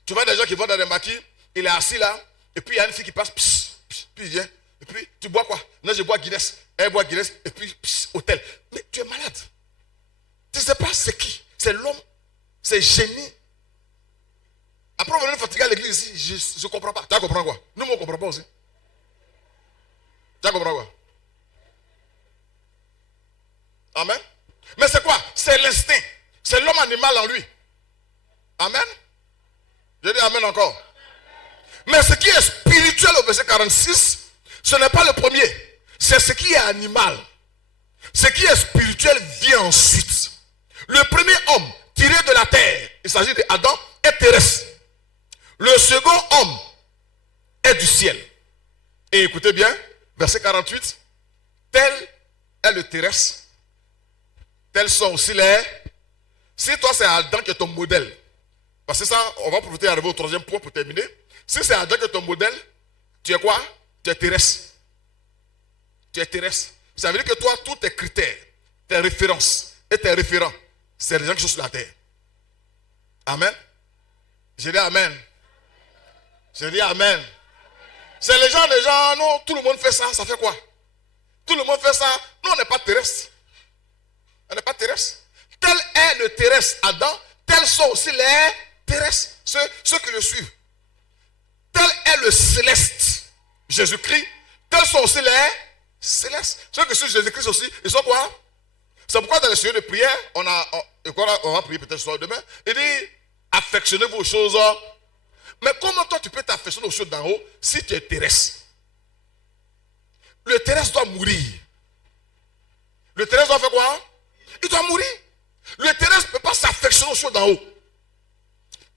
Tu vois des gens qui vont dans des maquis, il est assis là, et puis il y a une fille qui passe, puis il vient, et puis tu bois quoi? Non, je bois Guinness, elle boit Guinness, et puis hôtel. Mais tu es malade. Tu ne sais pas c'est qui, c'est l'homme, c'est génie. Après on venait fatiguer à l'église ici, je ne comprends pas. Tu as compris quoi? Nous, on ne comprend pas aussi. Tu as compris quoi? Amen. Mais c'est quoi? C'est l'instinct. C'est l'homme animal en lui. Amen. Je dis amen encore. Mais ce qui est spirituel au verset 46, ce n'est pas le premier. C'est ce qui est animal. Ce qui est spirituel vient ensuite. Le premier homme tiré de la terre, il s'agit d'Adam, est terrestre. Le second homme est du ciel. Et écoutez bien, verset 48, tel est le terrestre, tels sont aussi les... Si toi c'est Adam qui est ton modèle, parce que ça, on va peut-être arriver au troisième point pour terminer. Si c'est Adam qui est ton modèle, tu es quoi? Tu es terrestre. Tu es terrestre. Ça veut dire que toi, tous tes critères, tes références et tes référents, c'est les gens qui sont sur la terre. Amen. Je dis amen. Je dis amen. C'est les gens, non, tout le monde fait ça, ça fait quoi? Tout le monde fait ça. Nous, on n'est pas terrestre. On n'est pas terrestre. Tel est le terrestre Adam, tels sont aussi les terrestres, ceux qui le suivent. Tel est le céleste, Jésus-Christ, tels sont aussi les célestes. Ceux qui suivent Jésus-Christ aussi, ils sont quoi? C'est pourquoi dans les sujets de prière, on va prier peut-être ce soir demain, il dit, affectionnez vos choses. Mais comment toi tu peux t'affectionner aux choses d'en haut si tu es terrestre? Le terrestre doit mourir. Le terrestre doit faire quoi? Il doit mourir. Le terrestre ne peut pas s'affectionner aux choses d'en haut.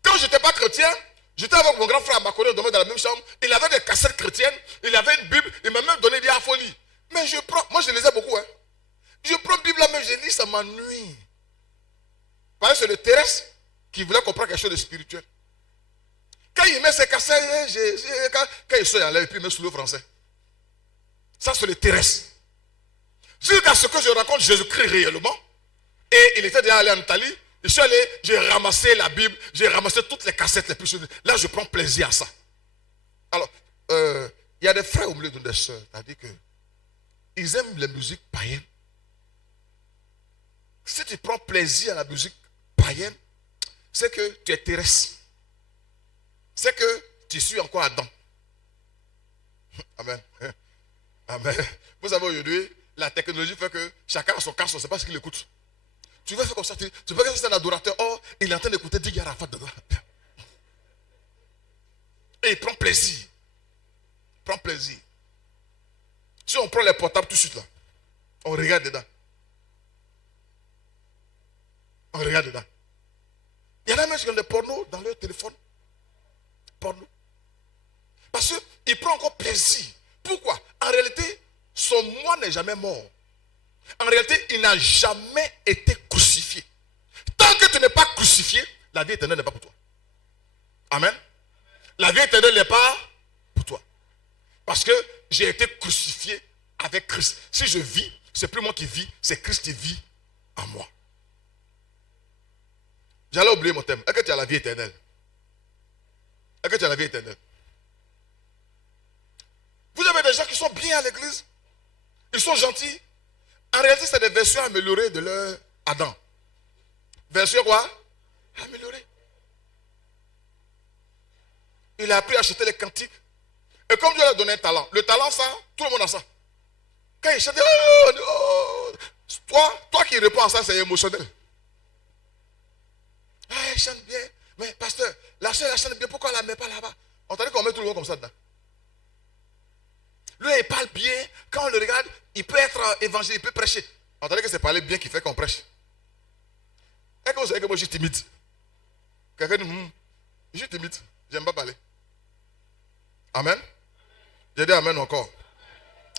Quand je n'étais pas chrétien, j'étais avec mon grand frère à Maconé, on dormait dans la même chambre. Il avait des cassettes chrétiennes, il avait une Bible, il m'a même donné des afolies. Mais je prends, moi je lisais beaucoup. Hein. Je prends la Bible là, mais je lis, ça m'ennuie. Parce que c'est le terrestre qui voulait comprendre quelque chose de spirituel. Quand il met ses cassettes, quand il sort, il enlève et puis il met sous le français. Ça, c'est le terrestre. Jusqu'à ce que je rencontre Jésus-Christ réellement, et il était déjà allé en Italie, je suis allé, j'ai ramassé la Bible, j'ai ramassé toutes les cassettes les plus. Là, je prends plaisir à ça. Alors, il y a des frères au milieu de des sœurs, c'est-à-dire que ils aiment les musiques païennes. Si tu prends plaisir à la musique païenne, c'est que tu es terrestre. C'est que tu suis encore Adam. Amen. Amen. Vous savez, aujourd'hui, la technologie fait que chacun a son casque, on ne sait pas ce qu'il écoute. Tu vas faire comme ça, tu peux que c'est un adorateur. Oh, il est en train d'écouter Didier Arafat dedans. Et il prend plaisir. Il prend plaisir. Si on prend les portables tout de suite là, on regarde dedans. On regarde dedans. Il y en a même qui ont des pornos dans leur téléphone. Porno. Parce qu'il prend encore plaisir. Pourquoi? En réalité, son moi n'est jamais mort. En réalité, il n'a jamais été crucifié. Tant que tu n'es pas crucifié, la vie éternelle n'est pas pour toi. Amen. La vie éternelle n'est pas pour toi. Parce que j'ai été crucifié avec Christ. Si je vis, c'est plus moi qui vis, c'est Christ qui vit en moi. J'allais oublier mon thème. Est-ce que tu as la vie éternelle? Est-ce que tu as la vie éternelle? Vous avez des gens qui sont bien à l'église. Ils sont gentils. En réalité, c'est des versions améliorées de leur Adam. Version quoi? Améliorée. Il a appris à acheter les cantiques. Et comme Dieu lui a donné un talent, le talent, ça, tout le monde a ça. Quand il chante, toi qui réponds à ça, c'est émotionnel. Ah, elle chante bien. Mais pasteur, la soeur, elle chante bien, pourquoi elle ne la met pas là-bas? On t'a dit qu'on met tout le monde comme ça dedans. Lui, il parle bien. Quand on le regarde, il peut être évangile, il peut prêcher. On t'a dit que c'est parler bien qui fait qu'on prêche. Est-ce que vous savez que moi je suis timide? Quelqu'un dit, je suis timide, j'aime pas parler. Amen. J'ai dit amen encore.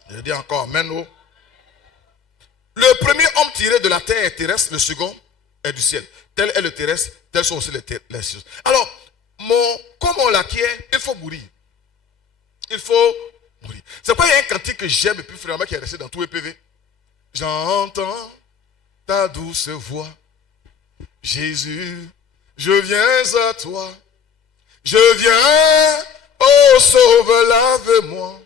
J'ai dit encore amen. Oh. Le premier homme tiré de la terre est terrestre, le second est du ciel. Tel est le terrestre, tels sont aussi les cieux. Alors, comme on l'acquiert, il faut mourir. Il faut mourir. C'est pourquoi il y a un cantique que j'aime et puis finalement qui est resté dans tout EPV. J'entends ta douce voix. Jésus, je viens à toi. Je viens, oh sauve, lave-moi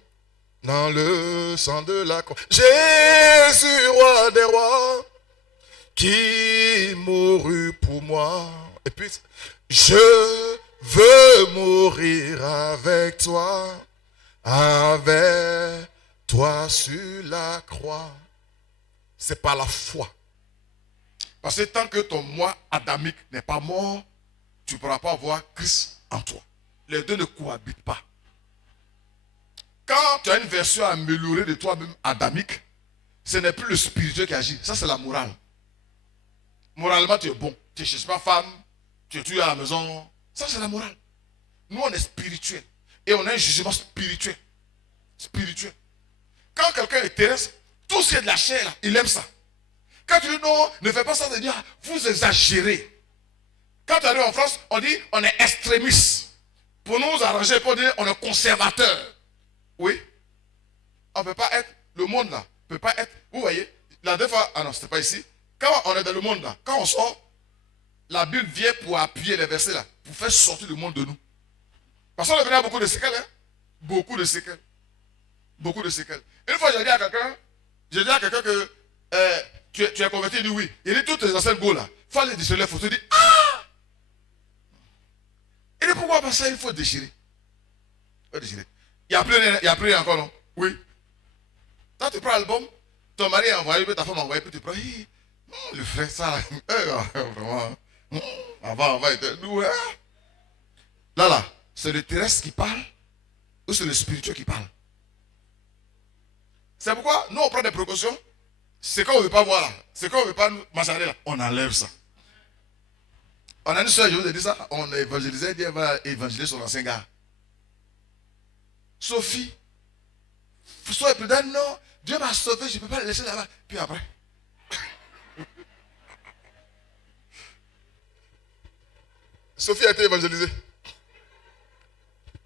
dans le sang de la croix. Jésus, roi des rois, qui mourut pour moi. Et puis, je veux mourir avec toi sur la croix. C'est par la foi. Parce que tant que ton moi adamique n'est pas mort, tu ne pourras pas voir Christ en toi. Les deux ne cohabitent pas. Quand tu as une version améliorée de toi-même adamique, ce n'est plus le spirituel qui agit. Ça, c'est la morale. Moralement, tu es bon. Tu ne cherches pas femme, tu es à la maison. Ça, c'est la morale. Nous, on est spirituel. Et on a un jugement spirituel. Spirituel. Quand quelqu'un est terrestre, tout ce qui est de la chair, là, il aime ça. Quand tu dis non, ne fais pas ça, de dire, vous exagérez. Quand tu arrives en France, on dit, on est extrémiste. Pour nous arranger, pour dire, on est conservateur. Oui. On ne peut pas être, le monde là, ne peut pas être, vous voyez, la deux fois, ah non, c'était pas ici. Quand on est dans le monde là, quand on sort, la Bible vient pour appuyer les versets là, pour faire sortir le monde de nous. Parce qu'on a venu à beaucoup de séquelles, hein? Beaucoup de séquelles. Beaucoup de séquelles. Une fois, j'ai dit à quelqu'un que tu es converti, il dit oui. Il dit toutes tes anciennes go là, il faut les déchirer, il faut te dire ah! Il dit pourquoi pas ça, il faut déchirer. Il faut déchirer. Il n'y a plus rien encore, non? Oui. Quand tu prends l'album, ton mari a envoyé, ta femme a envoyé, puis tu prends, le frère, ça, vraiment, on va être nous, hein? Là, c'est le terrestre qui parle ou c'est le spirituel qui parle? C'est pourquoi nous on prend des précautions. C'est qu'on ne veut pas voir là. C'est qu'on ne veut pas nous machaner là. On enlève ça. On a une soeur, je vous ai dit ça. On a évangélisé, elle dit elle va évangéliser son ancien gars. Sophie. Sois prudent, non. Dieu m'a sauvé, je ne peux pas le laisser là-bas. Puis après. Sophie a été évangélisée.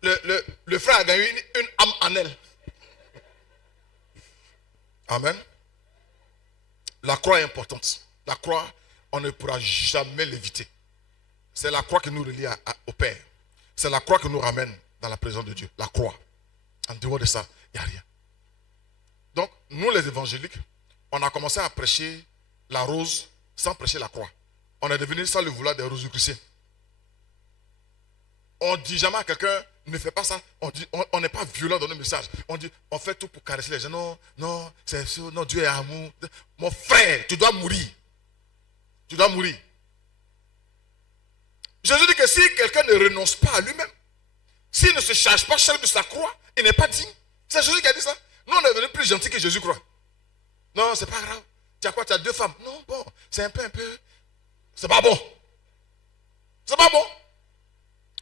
Le frère a gagné une âme en elle. Amen. La croix est importante. La croix, on ne pourra jamais l'éviter. C'est la croix qui nous relie au Père. C'est la croix qui nous ramène dans la présence de Dieu. La croix. En dehors de ça, il n'y a rien. Donc, nous les évangéliques, on a commencé à prêcher la rose sans prêcher la croix. On est devenu sans le vouloir des rosicruciens. On ne dit jamais à quelqu'un, ne fais pas ça. On n'est pas violent dans nos messages. On dit, on fait tout pour caresser les gens. Non, non, c'est sûr, non, Dieu est amour. Mon frère, tu dois mourir. Tu dois mourir. Jésus dit que si quelqu'un ne renonce pas à lui-même, s'il ne se charge pas chaque de sa croix, il n'est pas digne. C'est Jésus qui a dit ça. Nous, on est devenu plus gentil que Jésus croit. Non, c'est pas grave. Tu as quoi? Tu as 2 femmes. Non, bon, c'est un peu. C'est pas bon. C'est pas bon.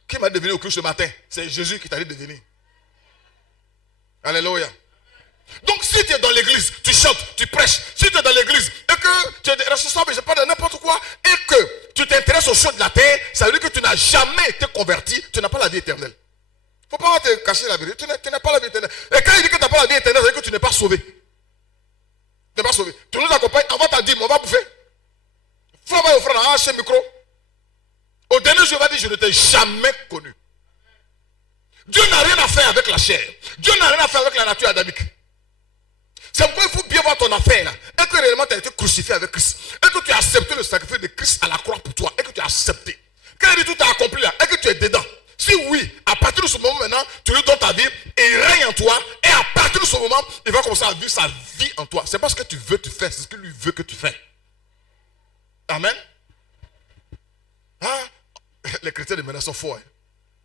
Qui m'a devenu au culte ce matin? C'est Jésus qui t'a dit de venir. Alléluia. Donc si tu es dans l'église, tu chantes, tu prêches. Si tu es dans l'église et que tu es responsable, je parle de n'importe quoi, et que tu t'intéresses aux choses de la terre, ça veut dire que tu n'as jamais été converti, tu n'as pas la vie éternelle. Il ne faut pas te cacher la vérité, tu n'as pas la vie éternelle. Et quand il dit que tu n'as pas la vie éternelle, ça veut dire que tu n'es pas sauvé. Tu n'es pas sauvé. Tu nous accompagnes, avant ta dîme, on va bouffer. Frère, va offrir un chez micro. Au dernier jour, il va dire, je ne t'ai jamais connu. Dieu n'a rien à faire avec la chair. Dieu n'a rien à faire avec la nature adamique. C'est pourquoi il faut bien voir ton affaire là. Et que réellement tu as été crucifié avec Christ. Et que tu as accepté le sacrifice de Christ à la croix pour toi. Et que tu as accepté. Quand il dit tout est accompli là, et que tu es dedans. Si oui, à partir de ce moment maintenant, tu lui donnes ta vie et il règne en toi. Et à partir de ce moment, il va commencer à vivre sa vie en toi. C'est pas ce que tu veux, tu fais. C'est ce que lui veut que tu fais. Amen. Hein? Les chrétiens de maintenant sont forts. Hein?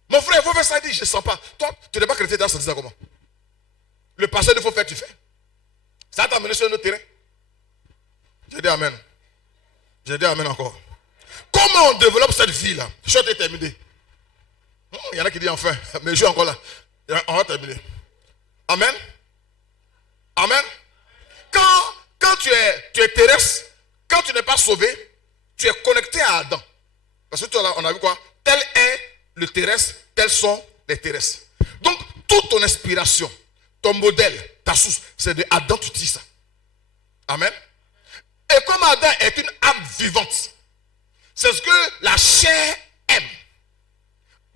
Mon frère, il faut faire ça. Il dit, je ne sens pas. Toi, tu n'es pas chrétien, tu as senti ça comment? Le pasteur, il faut faire, tu fais. Ça t'a amené sur un autre terrain. J'ai dit amen. J'ai dit amen encore. Comment on développe cette vie-là? Je suis terminé. Il y en a qui disent enfin, mais je suis encore là. On va terminer. Amen. Amen. Quand tu es terrestre, quand tu n'es pas sauvé, tu es connecté à Adam. Parce que on a vu quoi? Tel est le terrestre, tels sont les terrestres. Donc, toute ton inspiration, ton modèle, ta source, c'est de Adam, tu dis ça. Amen. Et comme Adam est une âme vivante, c'est ce que la chair aime.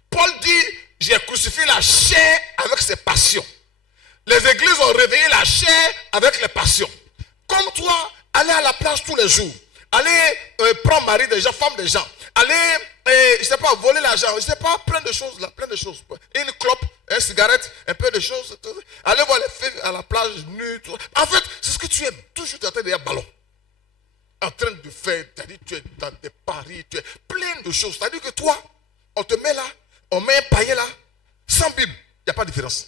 Paul dit, j'ai crucifié la chair avec ses passions. Les églises ont réveillé la chair avec les passions. Comme toi, aller à la plage tous les jours, aller prendre mari des gens, femme des gens, aller, je ne sais pas, voler l'argent, je ne sais pas, plein de choses là, plein de choses. Une clope, une cigarette, un peu de choses. Aller voir les filles à la plage nues. En fait, c'est ce que tu aimes. Toujours tu es en train de faire ballon. En train de faire, tu es dans des paris, tu es plein de choses. C'est-à-dire que toi, on te met là, on met un paillet là, sans Bible, il n'y a pas de différence.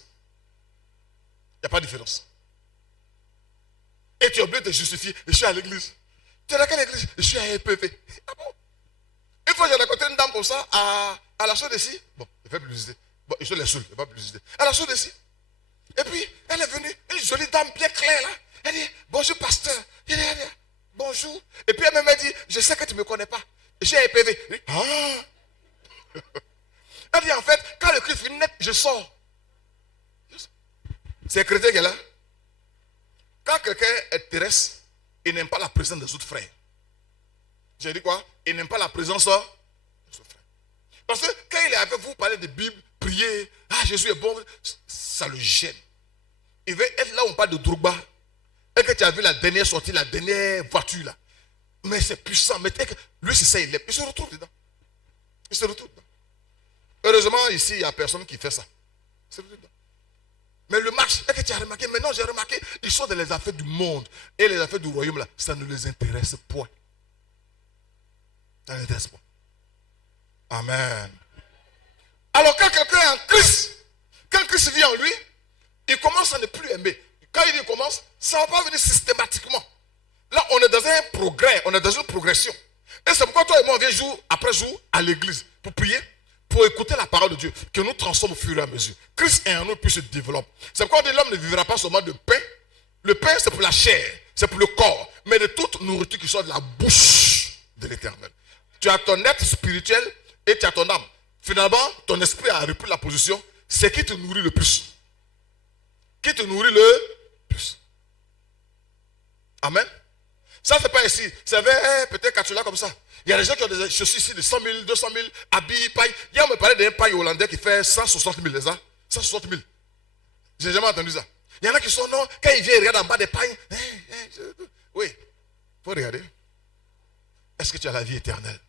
Il n'y a pas de différence. Et tu es obligé de justifier, je suis à l'église. Tu es dans quelle église? Je suis à EPV. Ah bon? Une fois, j'ai rencontré une dame comme ça à la chose d'ici. Bon, je vais publicité. Bon, je les saoule, je ne vais pas publicité. À la chose d'ici. Et puis, elle est venue, une jolie dame bien claire là. Elle dit, bonjour pasteur. Elle dit, bonjour. Et puis elle m'a dit, je sais que tu ne me connais pas. Je suis à EPV. Elle dit, ah. Elle dit, en fait, quand le Christ finit net, je sors. C'est chrétien qui est là. Quand quelqu'un est terrestre, il n'aime pas la présence des autres frères. J'ai dit quoi? Il n'aime pas la présence des autres frères. Parce que quand il est avec vous, parler de Bible, prier, ah Jésus est bon, ça le gêne. Il veut être là où on parle de Drogba. Et que tu as vu la dernière sortie, la dernière voiture là. Mais c'est puissant. Mais lui, c'est ça, il aime. Il se retrouve dedans. Il se retrouve dedans. Heureusement, ici, il n'y a personne qui fait ça. Il se retrouve dedans. Mais le match, est-ce que tu as remarqué? Maintenant, j'ai remarqué, ils sont dans les affaires du monde. Et les affaires du royaume, là, ça ne les intéresse point. Ça ne les intéresse pas. Amen. Alors, quand quelqu'un est en Christ, quand Christ vit en lui, il commence à ne plus aimer. Quand il commence, ça ne va pas venir systématiquement. Là, on est dans un progrès, on est dans une progression. Et c'est pourquoi toi et moi, on vient jour après jour à l'église pour prier, pour écouter la parole de Dieu, que nous transforme au fur et à mesure. Christ est en nous puis se développe. C'est pourquoi on dit l'homme ne vivra pas seulement de pain. Le pain, c'est pour la chair, c'est pour le corps, mais de toute nourriture qui sort de la bouche de l'Éternel. Tu as ton être spirituel et tu as ton âme. Finalement, ton esprit a repris la position. C'est qui te nourrit le plus. Qui te nourrit le plus. Amen. Ça, c'est pas ici. C'est peut-être quand tu l'as comme ça. Il y a des gens qui ont des chaussures ici de 100 000, 200 000, habits, paille. Hier, on me parlait d'un paille hollandais qui fait 160 000, les ça 160 000. J'ai jamais entendu ça. Il y en a qui sont, non, quand ils viennent, ils regardent en bas des pailles. Oui, il faut regarder. Est-ce que tu as la vie éternelle?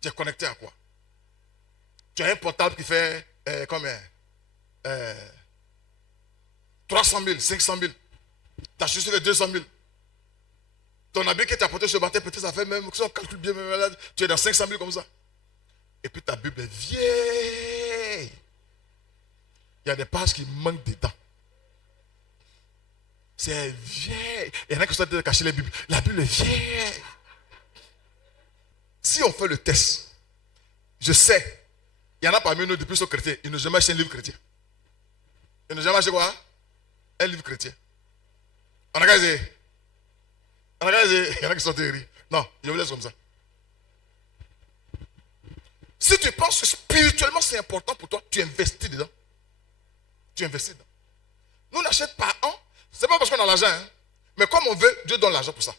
Tu es connecté à quoi? Tu as un portable qui fait combien? 300 000, 500 000. Ta chaussure fait 200 000. Ton habit que tu as porté ce matin, peut-être ça fait même, si on calcule bien, même, tu es dans 500 000 comme ça. Et puis ta Bible est vieille. Il y a des pages qui manquent dedans. C'est vieille. Il y en a qui sont en train de cacher les Bibles. La Bible est vieille. Si on fait le test, je sais, il y en a parmi nous depuis qu'ils sont chrétiens, ils n'ont jamais acheté un livre chrétien. Ils n'ont jamais acheté quoi? Un livre chrétien. On a gagné. Il y en a qui sont terribles. Non, je vous laisse comme ça. Si tu penses que spirituellement c'est important pour toi, tu investis dedans. Tu investis dedans. Nous, on n'achète pas un. C'est pas parce qu'on a l'argent. Hein. Mais comme on veut, Dieu donne l'argent pour ça.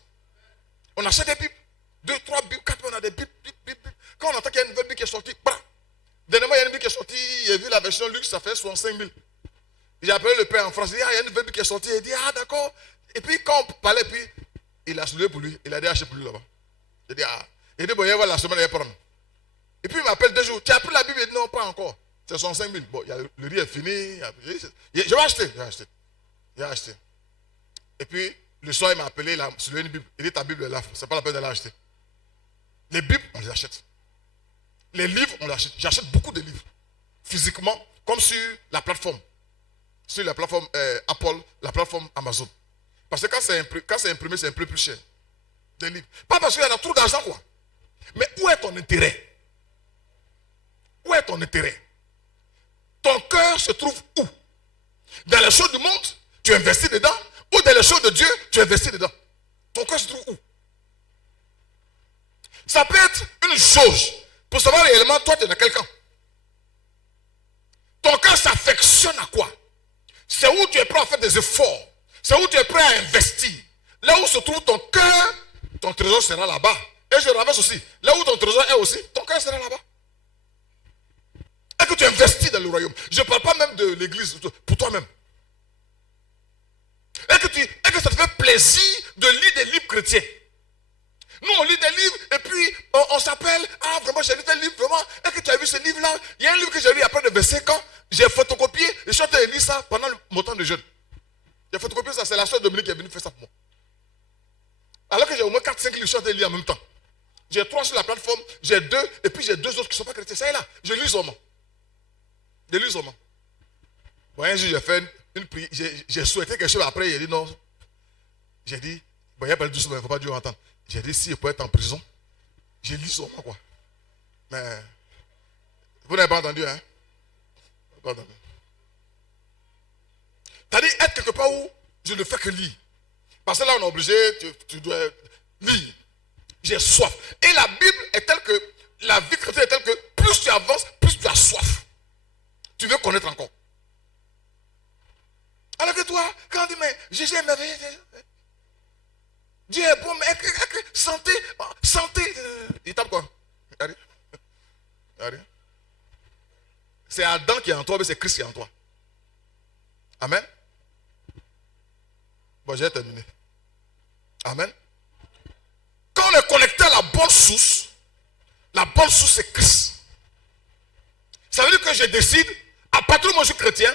On achète des Bibles. 2, 3 Bibles, 4, on a des Bibles. Quand on entend qu'il y a une nouvelle Bible qui est sortie, dernièrement, il y a une Bible qui est sortie. J'ai vu la version luxe, ça fait 65 000. J'ai appelé le père en France. Il dit, il y a une nouvelle Bible qui est sortie. Il dit, ah d'accord. Et puis quand on parlait, puis il a soulevé pour lui. Il a dit, acheter pour lui là-bas. J'ai dit, ah. Il dit, bon, il va la semaine, il va prendre. Et puis il m'appelle 2 jours. Tu as pris la Bible? Il dit, non, pas encore. C'est 65 000. Bon, le riz est fini. Je vais acheter. J'ai acheté. Et puis, le soir, il m'a appelé, il a soulevé une Bible. Il dit, ta Bible est là. Ce n'est pas la peine de l'acheter. Les Bibles, on les achète. Les livres, on les achète. J'achète beaucoup de livres. Physiquement, comme sur la plateforme. Sur la plateforme Apple, la plateforme Amazon. Parce que quand c'est imprimé, c'est un peu plus cher. Des livres. Pas parce qu'il y en a trop d'argent, quoi. Mais où est ton intérêt? Où est ton intérêt? Ton cœur se trouve où? Dans les choses du monde, tu investis dedans, ou dans les choses de Dieu, tu investis dedans. Ton cœur se trouve où? Ça peut être une chose pour savoir réellement, toi, tu es dans quel camp. Ton cœur s'affectionne à quoi? C'est où tu es prêt à faire des efforts. C'est où tu es prêt à investir. Là où se trouve ton cœur, ton trésor sera là-bas. Et je renverse aussi. Là où ton trésor est aussi, ton cœur sera là-bas. Et que tu investis dans le royaume. Je ne parle pas même de l'église, pour toi-même. Et que ça te fait plaisir de lire des livres chrétiens. Nous, on lit des livres et puis on s'appelle, ah vraiment, j'ai lu tel livre, vraiment. Et que tu as vu ce livre-là? Il y a un livre que j'ai lu après de 25 ans. J'ai photocopié et je suis en train de lire ça pendant mon temps de jeûne. J'ai photocopié ça, c'est la soeur Dominique qui est venue faire ça pour moi. Alors que j'ai au moins 4-5 livres, je suis en train de lire en même temps. J'ai 3 sur la plateforme, j'ai 2, et puis j'ai 2 autres qui ne sont pas chrétiens. Ça est là, je lis seulement. Je lis seulement. Bon, un jour, j'ai fait une prière, j'ai souhaité quelque chose après, il a dit non. J'ai dit, bon, il n'y a pas de doucement, il ne faut pas Dieu entendre. J'ai dit, si il peut être en prison, j'ai lu seulement quoi. Mais, vous n'avez pas entendu, hein? Pas entendu. C'est-à-dire être quelque part où je ne fais que lire. Parce que là, on est obligé, tu dois lire. J'ai soif. Et la Bible est telle que, la vie chrétienne est telle que, plus tu avances, plus tu as soif. Tu veux connaître encore. Alors que toi, quand on dit, mais Jésus est merveilleux, Dieu est bon, mais santé, il tape quoi? Regardez. C'est Adam qui est en toi, mais c'est Christ qui est en toi. Amen. Bon, j'ai terminé. Amen. Quand on est connecté à la bonne source c'est Christ. Ça veut dire que je décide, à partir du moment où je suis chrétien,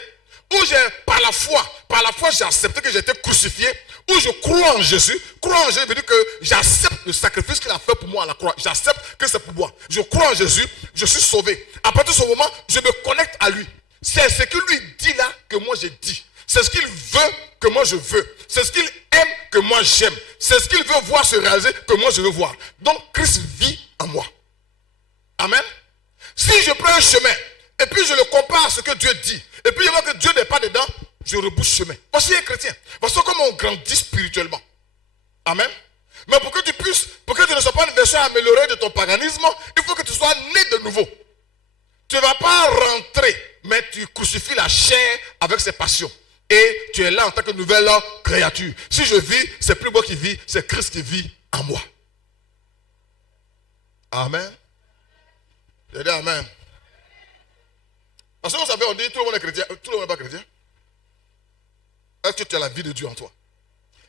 où par la foi j'ai accepté que j'ai été crucifié, où je crois en Jésus. Croire en Jésus veut dire que j'accepte le sacrifice qu'il a fait pour moi à la croix. J'accepte que c'est pour moi. Je crois en Jésus, je suis sauvé. À partir de ce moment, je me connecte à lui. C'est ce que lui dit là que moi j'ai dit. C'est ce qu'il veut que moi je veux. C'est ce qu'il aime que moi j'aime. C'est ce qu'il veut voir se réaliser que moi je veux voir. Donc Christ vit en moi. Amen. Si je prends un chemin et puis je le compare à ce que Dieu dit, et puis je vois que Dieu n'est pas dedans, je rebouche chemin. Voici un chrétien. Voici comment on grandit spirituellement. Amen. Mais pour que tu ne sois pas une version améliorée de ton paganisme, il faut que tu sois né de nouveau. Tu ne vas pas rentrer, mais tu crucifies la chair avec ses passions. Et tu es là en tant que nouvelle créature. Si je vis, c'est plus moi qui vis, c'est Christ qui vit en moi. Amen. Je dis Amen. Parce que vous savez, on dit tout le monde est chrétien, tout le monde n'est pas chrétien. Est-ce que tu as la vie de Dieu en toi?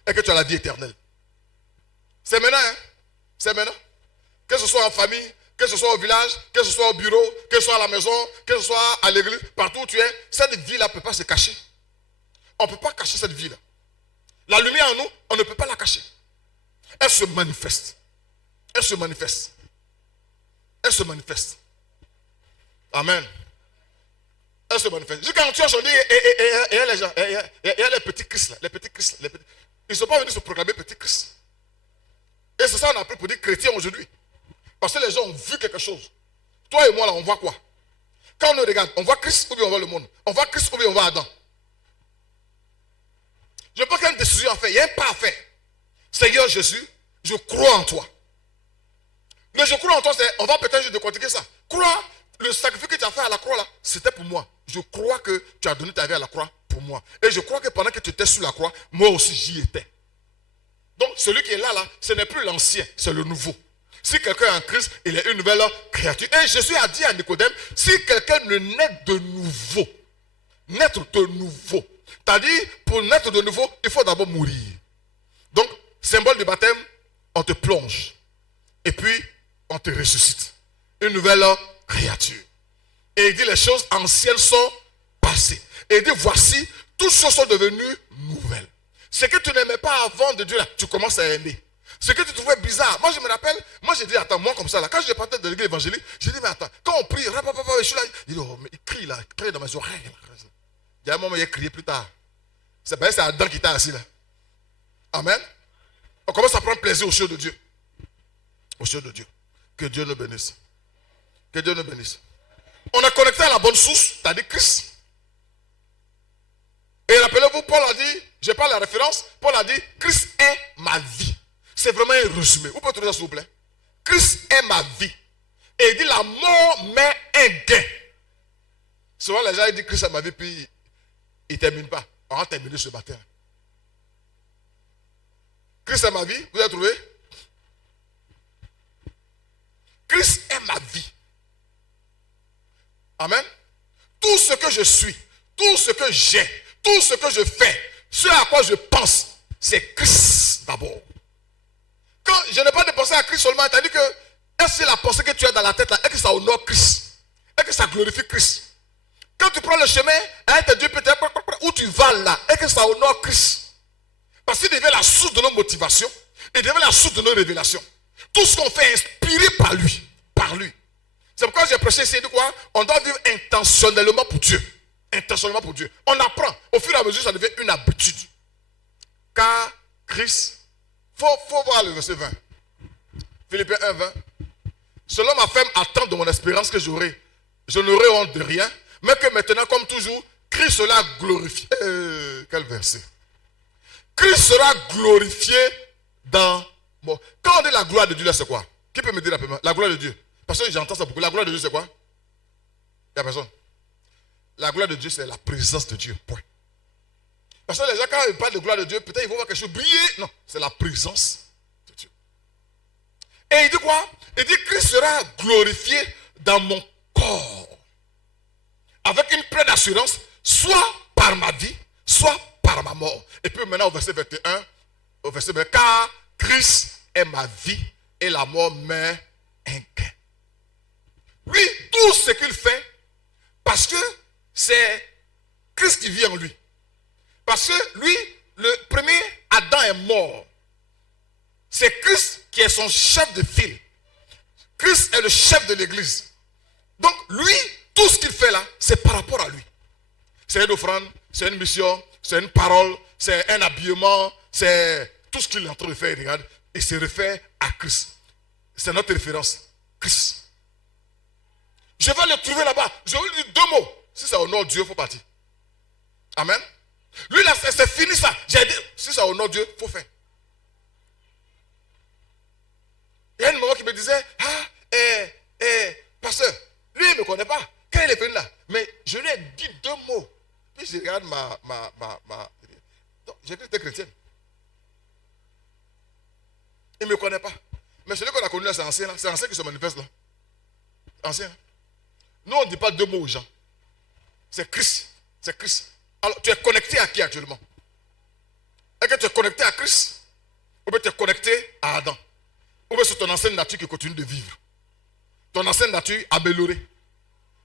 Est-ce que tu as la vie éternelle? C'est maintenant, hein? C'est maintenant. Que ce soit en famille, que ce soit au village, que ce soit au bureau, que ce soit à la maison, que ce soit à l'église, partout où tu es, cette vie-là ne peut pas se cacher. On ne peut pas cacher cette vie-là. La lumière en nous, on ne peut pas la cacher. Elle se manifeste. Elle se manifeste. Elle se manifeste. Amen. Elle se manifeste. Jusqu'à Antioche, on dit, et les gens, il y a les petits Christ là, les petits Christ, les petits. Ils ne sont pas venus se proclamer petits Christ. Et c'est ça qu'on a appris pour dire chrétien aujourd'hui. Parce que les gens ont vu quelque chose. Toi et moi là, on voit quoi? Quand on nous regarde, on voit Christ ou bien on voit le monde? On voit Christ ou bien on voit Adam? Je pense qu'il y a une décision à faire, il y a un pas à faire. Seigneur Jésus, je crois en toi. Mais je crois en toi, on va peut-être décortiquer ça. Crois, le sacrifice que tu as fait à la croix là, c'était pour moi. Je crois que tu as donné ta vie à la croix pour moi. Et je crois que pendant que tu étais sur la croix, moi aussi j'y étais. Donc celui qui est là, ce n'est plus l'ancien, c'est le nouveau. Si quelqu'un est en Christ, il est une nouvelle créature. Et Jésus a dit à Nicodème, si quelqu'un ne naît de nouveau, naître de nouveau, c'est-à-dire pour naître de nouveau, il faut d'abord mourir. Donc, symbole du baptême, on te plonge. Et puis, on te ressuscite. Une nouvelle créature. Et il dit, les choses anciennes sont passées. Et il dit, voici, toutes choses sont devenues nouvelles. Ce que tu n'aimais pas avant de Dieu, là, tu commences à aimer. Ce que tu trouvais bizarre. Moi, je me rappelle, moi, j'ai dit, attends, moi, comme ça, là, quand je partais de l'église évangélique, j'ai dit, mais attends, quand on prie, je suis là, il dit, oh, mais il crie là, il crie dans mes oreilles. Il y a un moment, il a crié plus tard. C'est Adam qui était assis là. Amen. On commence à prendre plaisir aux choses de Dieu. Aux choses de Dieu. Que Dieu nous bénisse. Que Dieu nous bénisse. On est connecté à la bonne source, c'est-à-dire Christ. Et rappelez-vous, Paul a dit, je parle de la référence, Paul a dit, Christ est ma vie. C'est vraiment un résumé. Vous pouvez trouver ça s'il vous plaît? Christ est ma vie. Et il dit, la mort m'est un gain. Souvent les gens ils disent Christ est ma vie, puis ils ne terminent pas. On va terminer ce matin. Christ est ma vie, vous avez trouvé? Christ est ma vie. Amen. Tout ce que je suis, tout ce que j'ai, tout ce que je fais, ce à quoi je pense, c'est Christ d'abord. Quand je n'ai pas de pensée à Christ seulement, c'est-à-dire que est-ce que la pensée que tu as dans la tête là, est-ce que ça honore Christ? Est-ce que ça glorifie Christ? Quand tu prends le chemin, où tu vas là, est-ce que ça honore Christ? Parce qu'il devient la source de nos motivations, il devient la source de nos révélations. Tout ce qu'on fait est inspiré par lui. Par lui. C'est pourquoi j'ai prêché ici de quoi? On doit vivre intentionnellement pour Dieu. Intentionnellement pour Dieu. On apprend. Au fur et à mesure, ça devient une habitude. Car Christ, faut voir le verset 20. Philippiens 1, 20. Selon ma ferme attente de mon espérance que j'aurai, je n'aurai honte de rien, mais que maintenant, comme toujours, Christ sera glorifié. Quel verset? Christ sera glorifié dans mon... Quand on dit la gloire de Dieu, là, c'est quoi? Qui peut me dire rapidement? La gloire de Dieu. Parce que j'entends ça beaucoup. La gloire de Dieu, c'est quoi? Il n'y a personne. La gloire de Dieu, c'est la présence de Dieu. Point. Parce que les gens, quand ils parlent de gloire de Dieu, peut-être ils vont voir quelque chose briller. Non, c'est la présence de Dieu. Et il dit quoi? Il dit Christ sera glorifié dans mon corps. Avec une pleine assurance, soit par ma vie, soit par ma mort. Et puis maintenant au verset 21, au verset 20, car Christ est ma vie et la mort m'est un gain. Lui, tout ce qu'il fait, parce que c'est Christ qui vit en lui. Parce que lui, le premier Adam est mort. C'est Christ qui est son chef de file. Christ est le chef de l'église. Donc lui, tout ce qu'il fait là, c'est par rapport à lui. C'est une offrande, c'est une mission, c'est une parole, c'est un habillement, c'est tout ce qu'il est en train de faire, il regarde, il se réfère à Christ. C'est notre référence, Christ. Je vais le trouver là-bas, je vais lui dire 2 mots. Si ça honore Dieu, il faut partir. Amen. Lui là, c'est fini ça. J'ai dit, si ça honore Dieu, il faut faire. Il y a une maman qui me disait, pasteur, lui il ne me connaît pas. Quand il est venu là, mais je lui ai dit 2 mots. Puis je regarde j'ai dit, t'es chrétienne. Il ne me connaît pas. Mais celui qu'on a connu là, c'est ancien là. C'est ancien qui se manifeste là. Ancien. Nous, on ne dit pas 2 mots aux gens. C'est Christ. C'est Christ. Alors, tu es connecté à qui actuellement? Est-ce que tu es connecté à Christ? Ou bien tu es connecté à Adam? Ou bien c'est ton ancienne nature qui continue de vivre? Ton ancienne nature améliorée.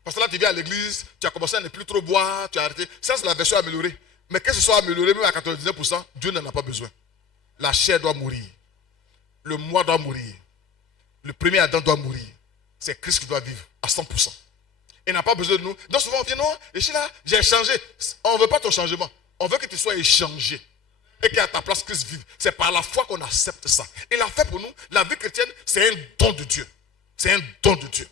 Parce que là, tu viens à l'église, tu as commencé à ne plus trop boire, tu as arrêté. Ça, c'est la version améliorée. Mais que ce soit amélioré, même à 99%, Dieu n'en a pas besoin. La chair doit mourir. Le moi doit mourir. Le premier Adam doit mourir. C'est Christ qui doit vivre à 100%. Il n'a pas besoin de nous. Donc souvent on vient, non, je suis là, j'ai changé. On ne veut pas ton changement. On veut que tu sois échangé. Et qu'à ta place Christ vive. C'est par la foi qu'on accepte ça. Il a fait pour nous. La vie chrétienne, c'est un don de Dieu. C'est un don de Dieu.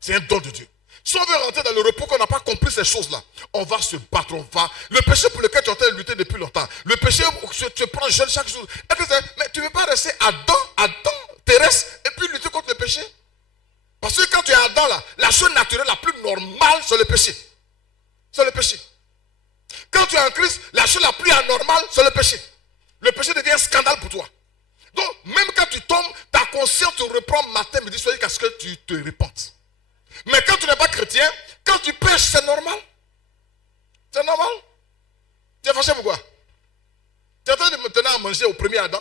C'est un don de Dieu. Si on veut rentrer dans le repos, qu'on n'a pas compris ces choses-là, on va se battre, on va. Le péché pour lequel tu es en train de lutter depuis longtemps, le péché que tu prends jeune chaque jour, mais tu ne veux pas rester Adam, terrestre, et puis lutter contre le péché. Parce que quand tu es Adam là, la chose naturelle la plus normale, c'est le péché. C'est le péché. Quand tu es en Christ, la chose la plus anormale, c'est le péché. Le péché devient un scandale pour toi. Donc, même quand tu tombes, ta conscience te reprend matin, midi, soir, jusqu'à ce que tu te repentes. Mais quand tu n'es pas chrétien, quand tu pêches, c'est normal. C'est normal. Tu es fâché pourquoi? Tu es en train de me tenir à manger au premier Adam.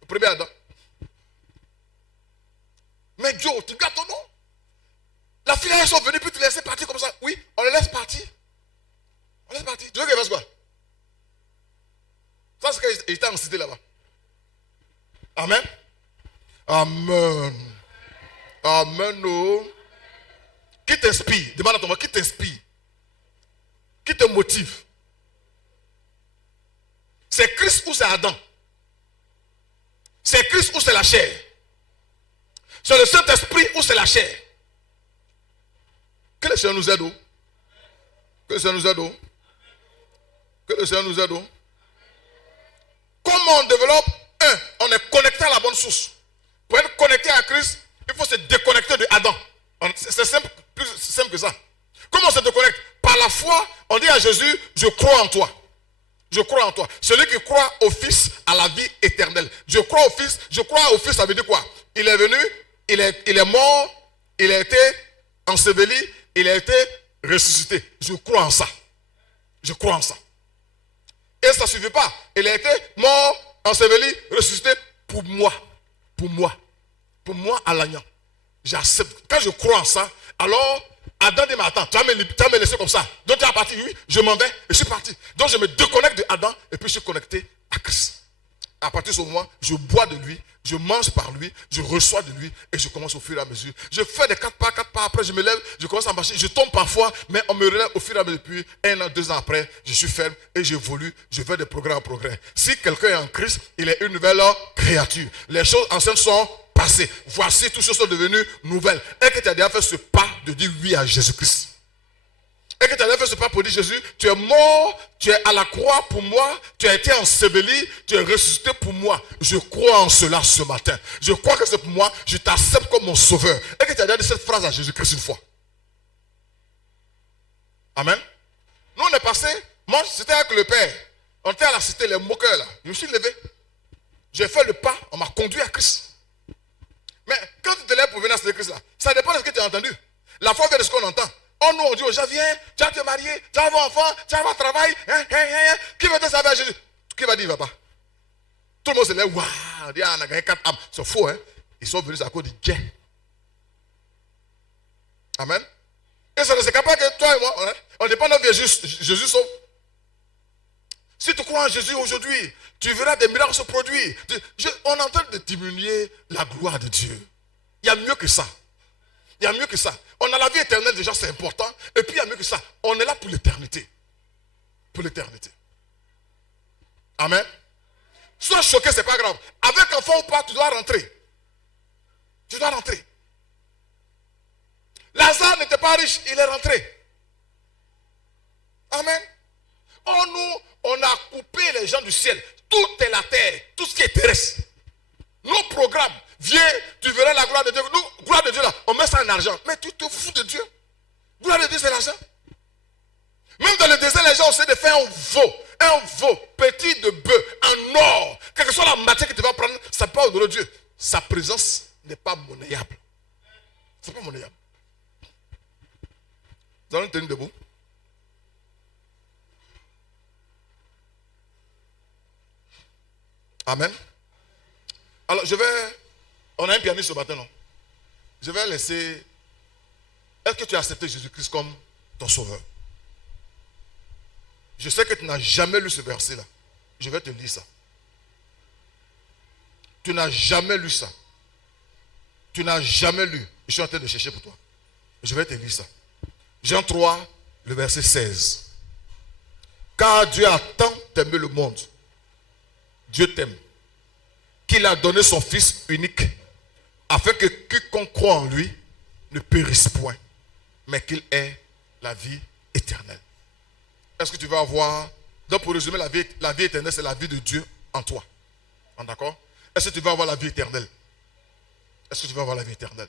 Au premier Adam. Mais Dieu, tu gardes ton nom. La fille, elles sont venues, puis tu les laisses partir comme ça. Oui, on les laisse partir. On les laisse partir. Tu veux qu'elle fasse quoi? Ça, c'est qu'il était en cité là-bas. Amen. Amen. Amen. Oh. Qui t'inspire? Demande à ton voisin, qui t'inspire? Qui te motive? C'est Christ ou c'est Adam? C'est Christ ou c'est la chair? C'est le Saint-Esprit ou c'est la chair? Que le Seigneur nous aide. Que le Seigneur nous aide. Que le Seigneur nous aide. Comment on développe? On est connecté à la bonne source. Pour être connecté à Christ, il faut se déconnecter de Adam. C'est simple, plus simple que ça. Comment on se déconnecte? Par la foi, on dit à Jésus, je crois en toi. Je crois en toi. Celui qui croit au Fils a la vie éternelle. Je crois au Fils, ça veut dire quoi? Il est venu, il est mort, il a été enseveli, il a été ressuscité. Je crois en ça. Je crois en ça. Et ça ne suffit pas. Il a été mort, enseveli, ressuscité pour moi. Pour moi. Pour moi à l'agneau. J'accepte. Quand je crois en ça, alors Adam dit, mais attends, tu vas me laisser comme ça. Donc tu es parti, oui, je m'en vais et je suis parti. Donc je me déconnecte de Adam et puis je suis connecté à Christ. À partir de ce moment, je bois de lui, je mange par lui, je reçois de lui et je commence au fur et à mesure. Je fais des 4 pas, après je me lève, je commence à marcher, je tombe parfois, mais on me relève au fur et à mesure. Depuis 1 an, 2 ans après, je suis ferme et j'évolue, je fais des progrès en progrès. Si quelqu'un est en Christ, il est une nouvelle créature. Les choses anciennes sont passées. Voici, toutes choses sont devenues nouvelles. Et que tu as déjà fait ce pas de dire oui à Jésus-Christ. Et que tu as déjà fait ce pas pour dire Jésus, tu es mort, tu es à la croix pour moi, tu as été enseveli, tu es ressuscité pour moi. Je crois en cela ce matin. Je crois que c'est pour moi, je t'accepte comme mon sauveur. Et que tu as déjà dit cette phrase à Jésus-Christ une fois. Amen. Nous on est passé, moi c'était avec le Père. On était à la cité, les moqueurs là. Je me suis levé. J'ai fait le pas, on m'a conduit à Christ. Mais quand tu te lèves pour venir à ce Christ là, ça dépend de ce que tu as entendu. La foi vient de ce qu'on entend. Oh nous on dit aux gens, viens, tu vas te marier, tu vas avoir un enfant, tu vas avoir un travail. Qui veut te servir à Jésus? Qui va dire, il ne va pas? Tout le monde se lève, waouh, on dit, on a gagné 4 âmes. C'est faux, hein? Ils sont venus à cause du gain. Amen. Et ça ne se capable que toi et moi, hein? On dépend de Jésus sauve. Si tu crois en Jésus aujourd'hui, tu verras des miracles se produire. On est en train de diminuer la gloire de Dieu. Il y a mieux que ça. Il y a mieux que ça. On a la vie éternelle déjà, c'est important. Et puis il y a mieux que ça. On est là pour l'éternité. Pour l'éternité. Amen. Sois choqué, ce n'est pas grave. Avec enfant ou pas, tu dois rentrer. Tu dois rentrer. Lazare n'était pas riche, il est rentré. Amen. Oh, nous, on a coupé les gens du ciel. Tout est la terre, tout ce qui est terrestre. Nos programmes, viens, tu verras la gloire de Dieu. Nous, gloire de Dieu là, on met ça en argent. Mais tu te fous de Dieu. Gloire de Dieu, c'est l'argent. Même dans le désert, les gens essaient de faire un veau petit de bœuf en or. Quelle que soit la matière que tu vas prendre, ça peut pas honorer Dieu. Sa présence n'est pas monnayable. C'est pas monnayable. Nous allons nous tenir debout. Amen. Alors, on a un pianiste ce matin, non? Je vais laisser. Est-ce que tu as accepté Jésus-Christ comme ton sauveur? Je sais que tu n'as jamais lu ce verset-là. Je vais te lire ça. Tu n'as jamais lu ça. Tu n'as jamais lu. Je suis en train de chercher pour toi. Je vais te lire ça. Jean 3, le verset 16. Car Dieu a tant aimé le monde. Dieu t'aime. Qu'il a donné son Fils unique, afin que quiconque croit en lui ne périsse point, mais qu'il ait la vie éternelle. Est-ce que tu vas avoir... Donc pour résumer, la vie éternelle, c'est la vie de Dieu en toi. D'accord? Est-ce que tu vas avoir la vie éternelle? Est-ce que tu vas avoir la vie éternelle?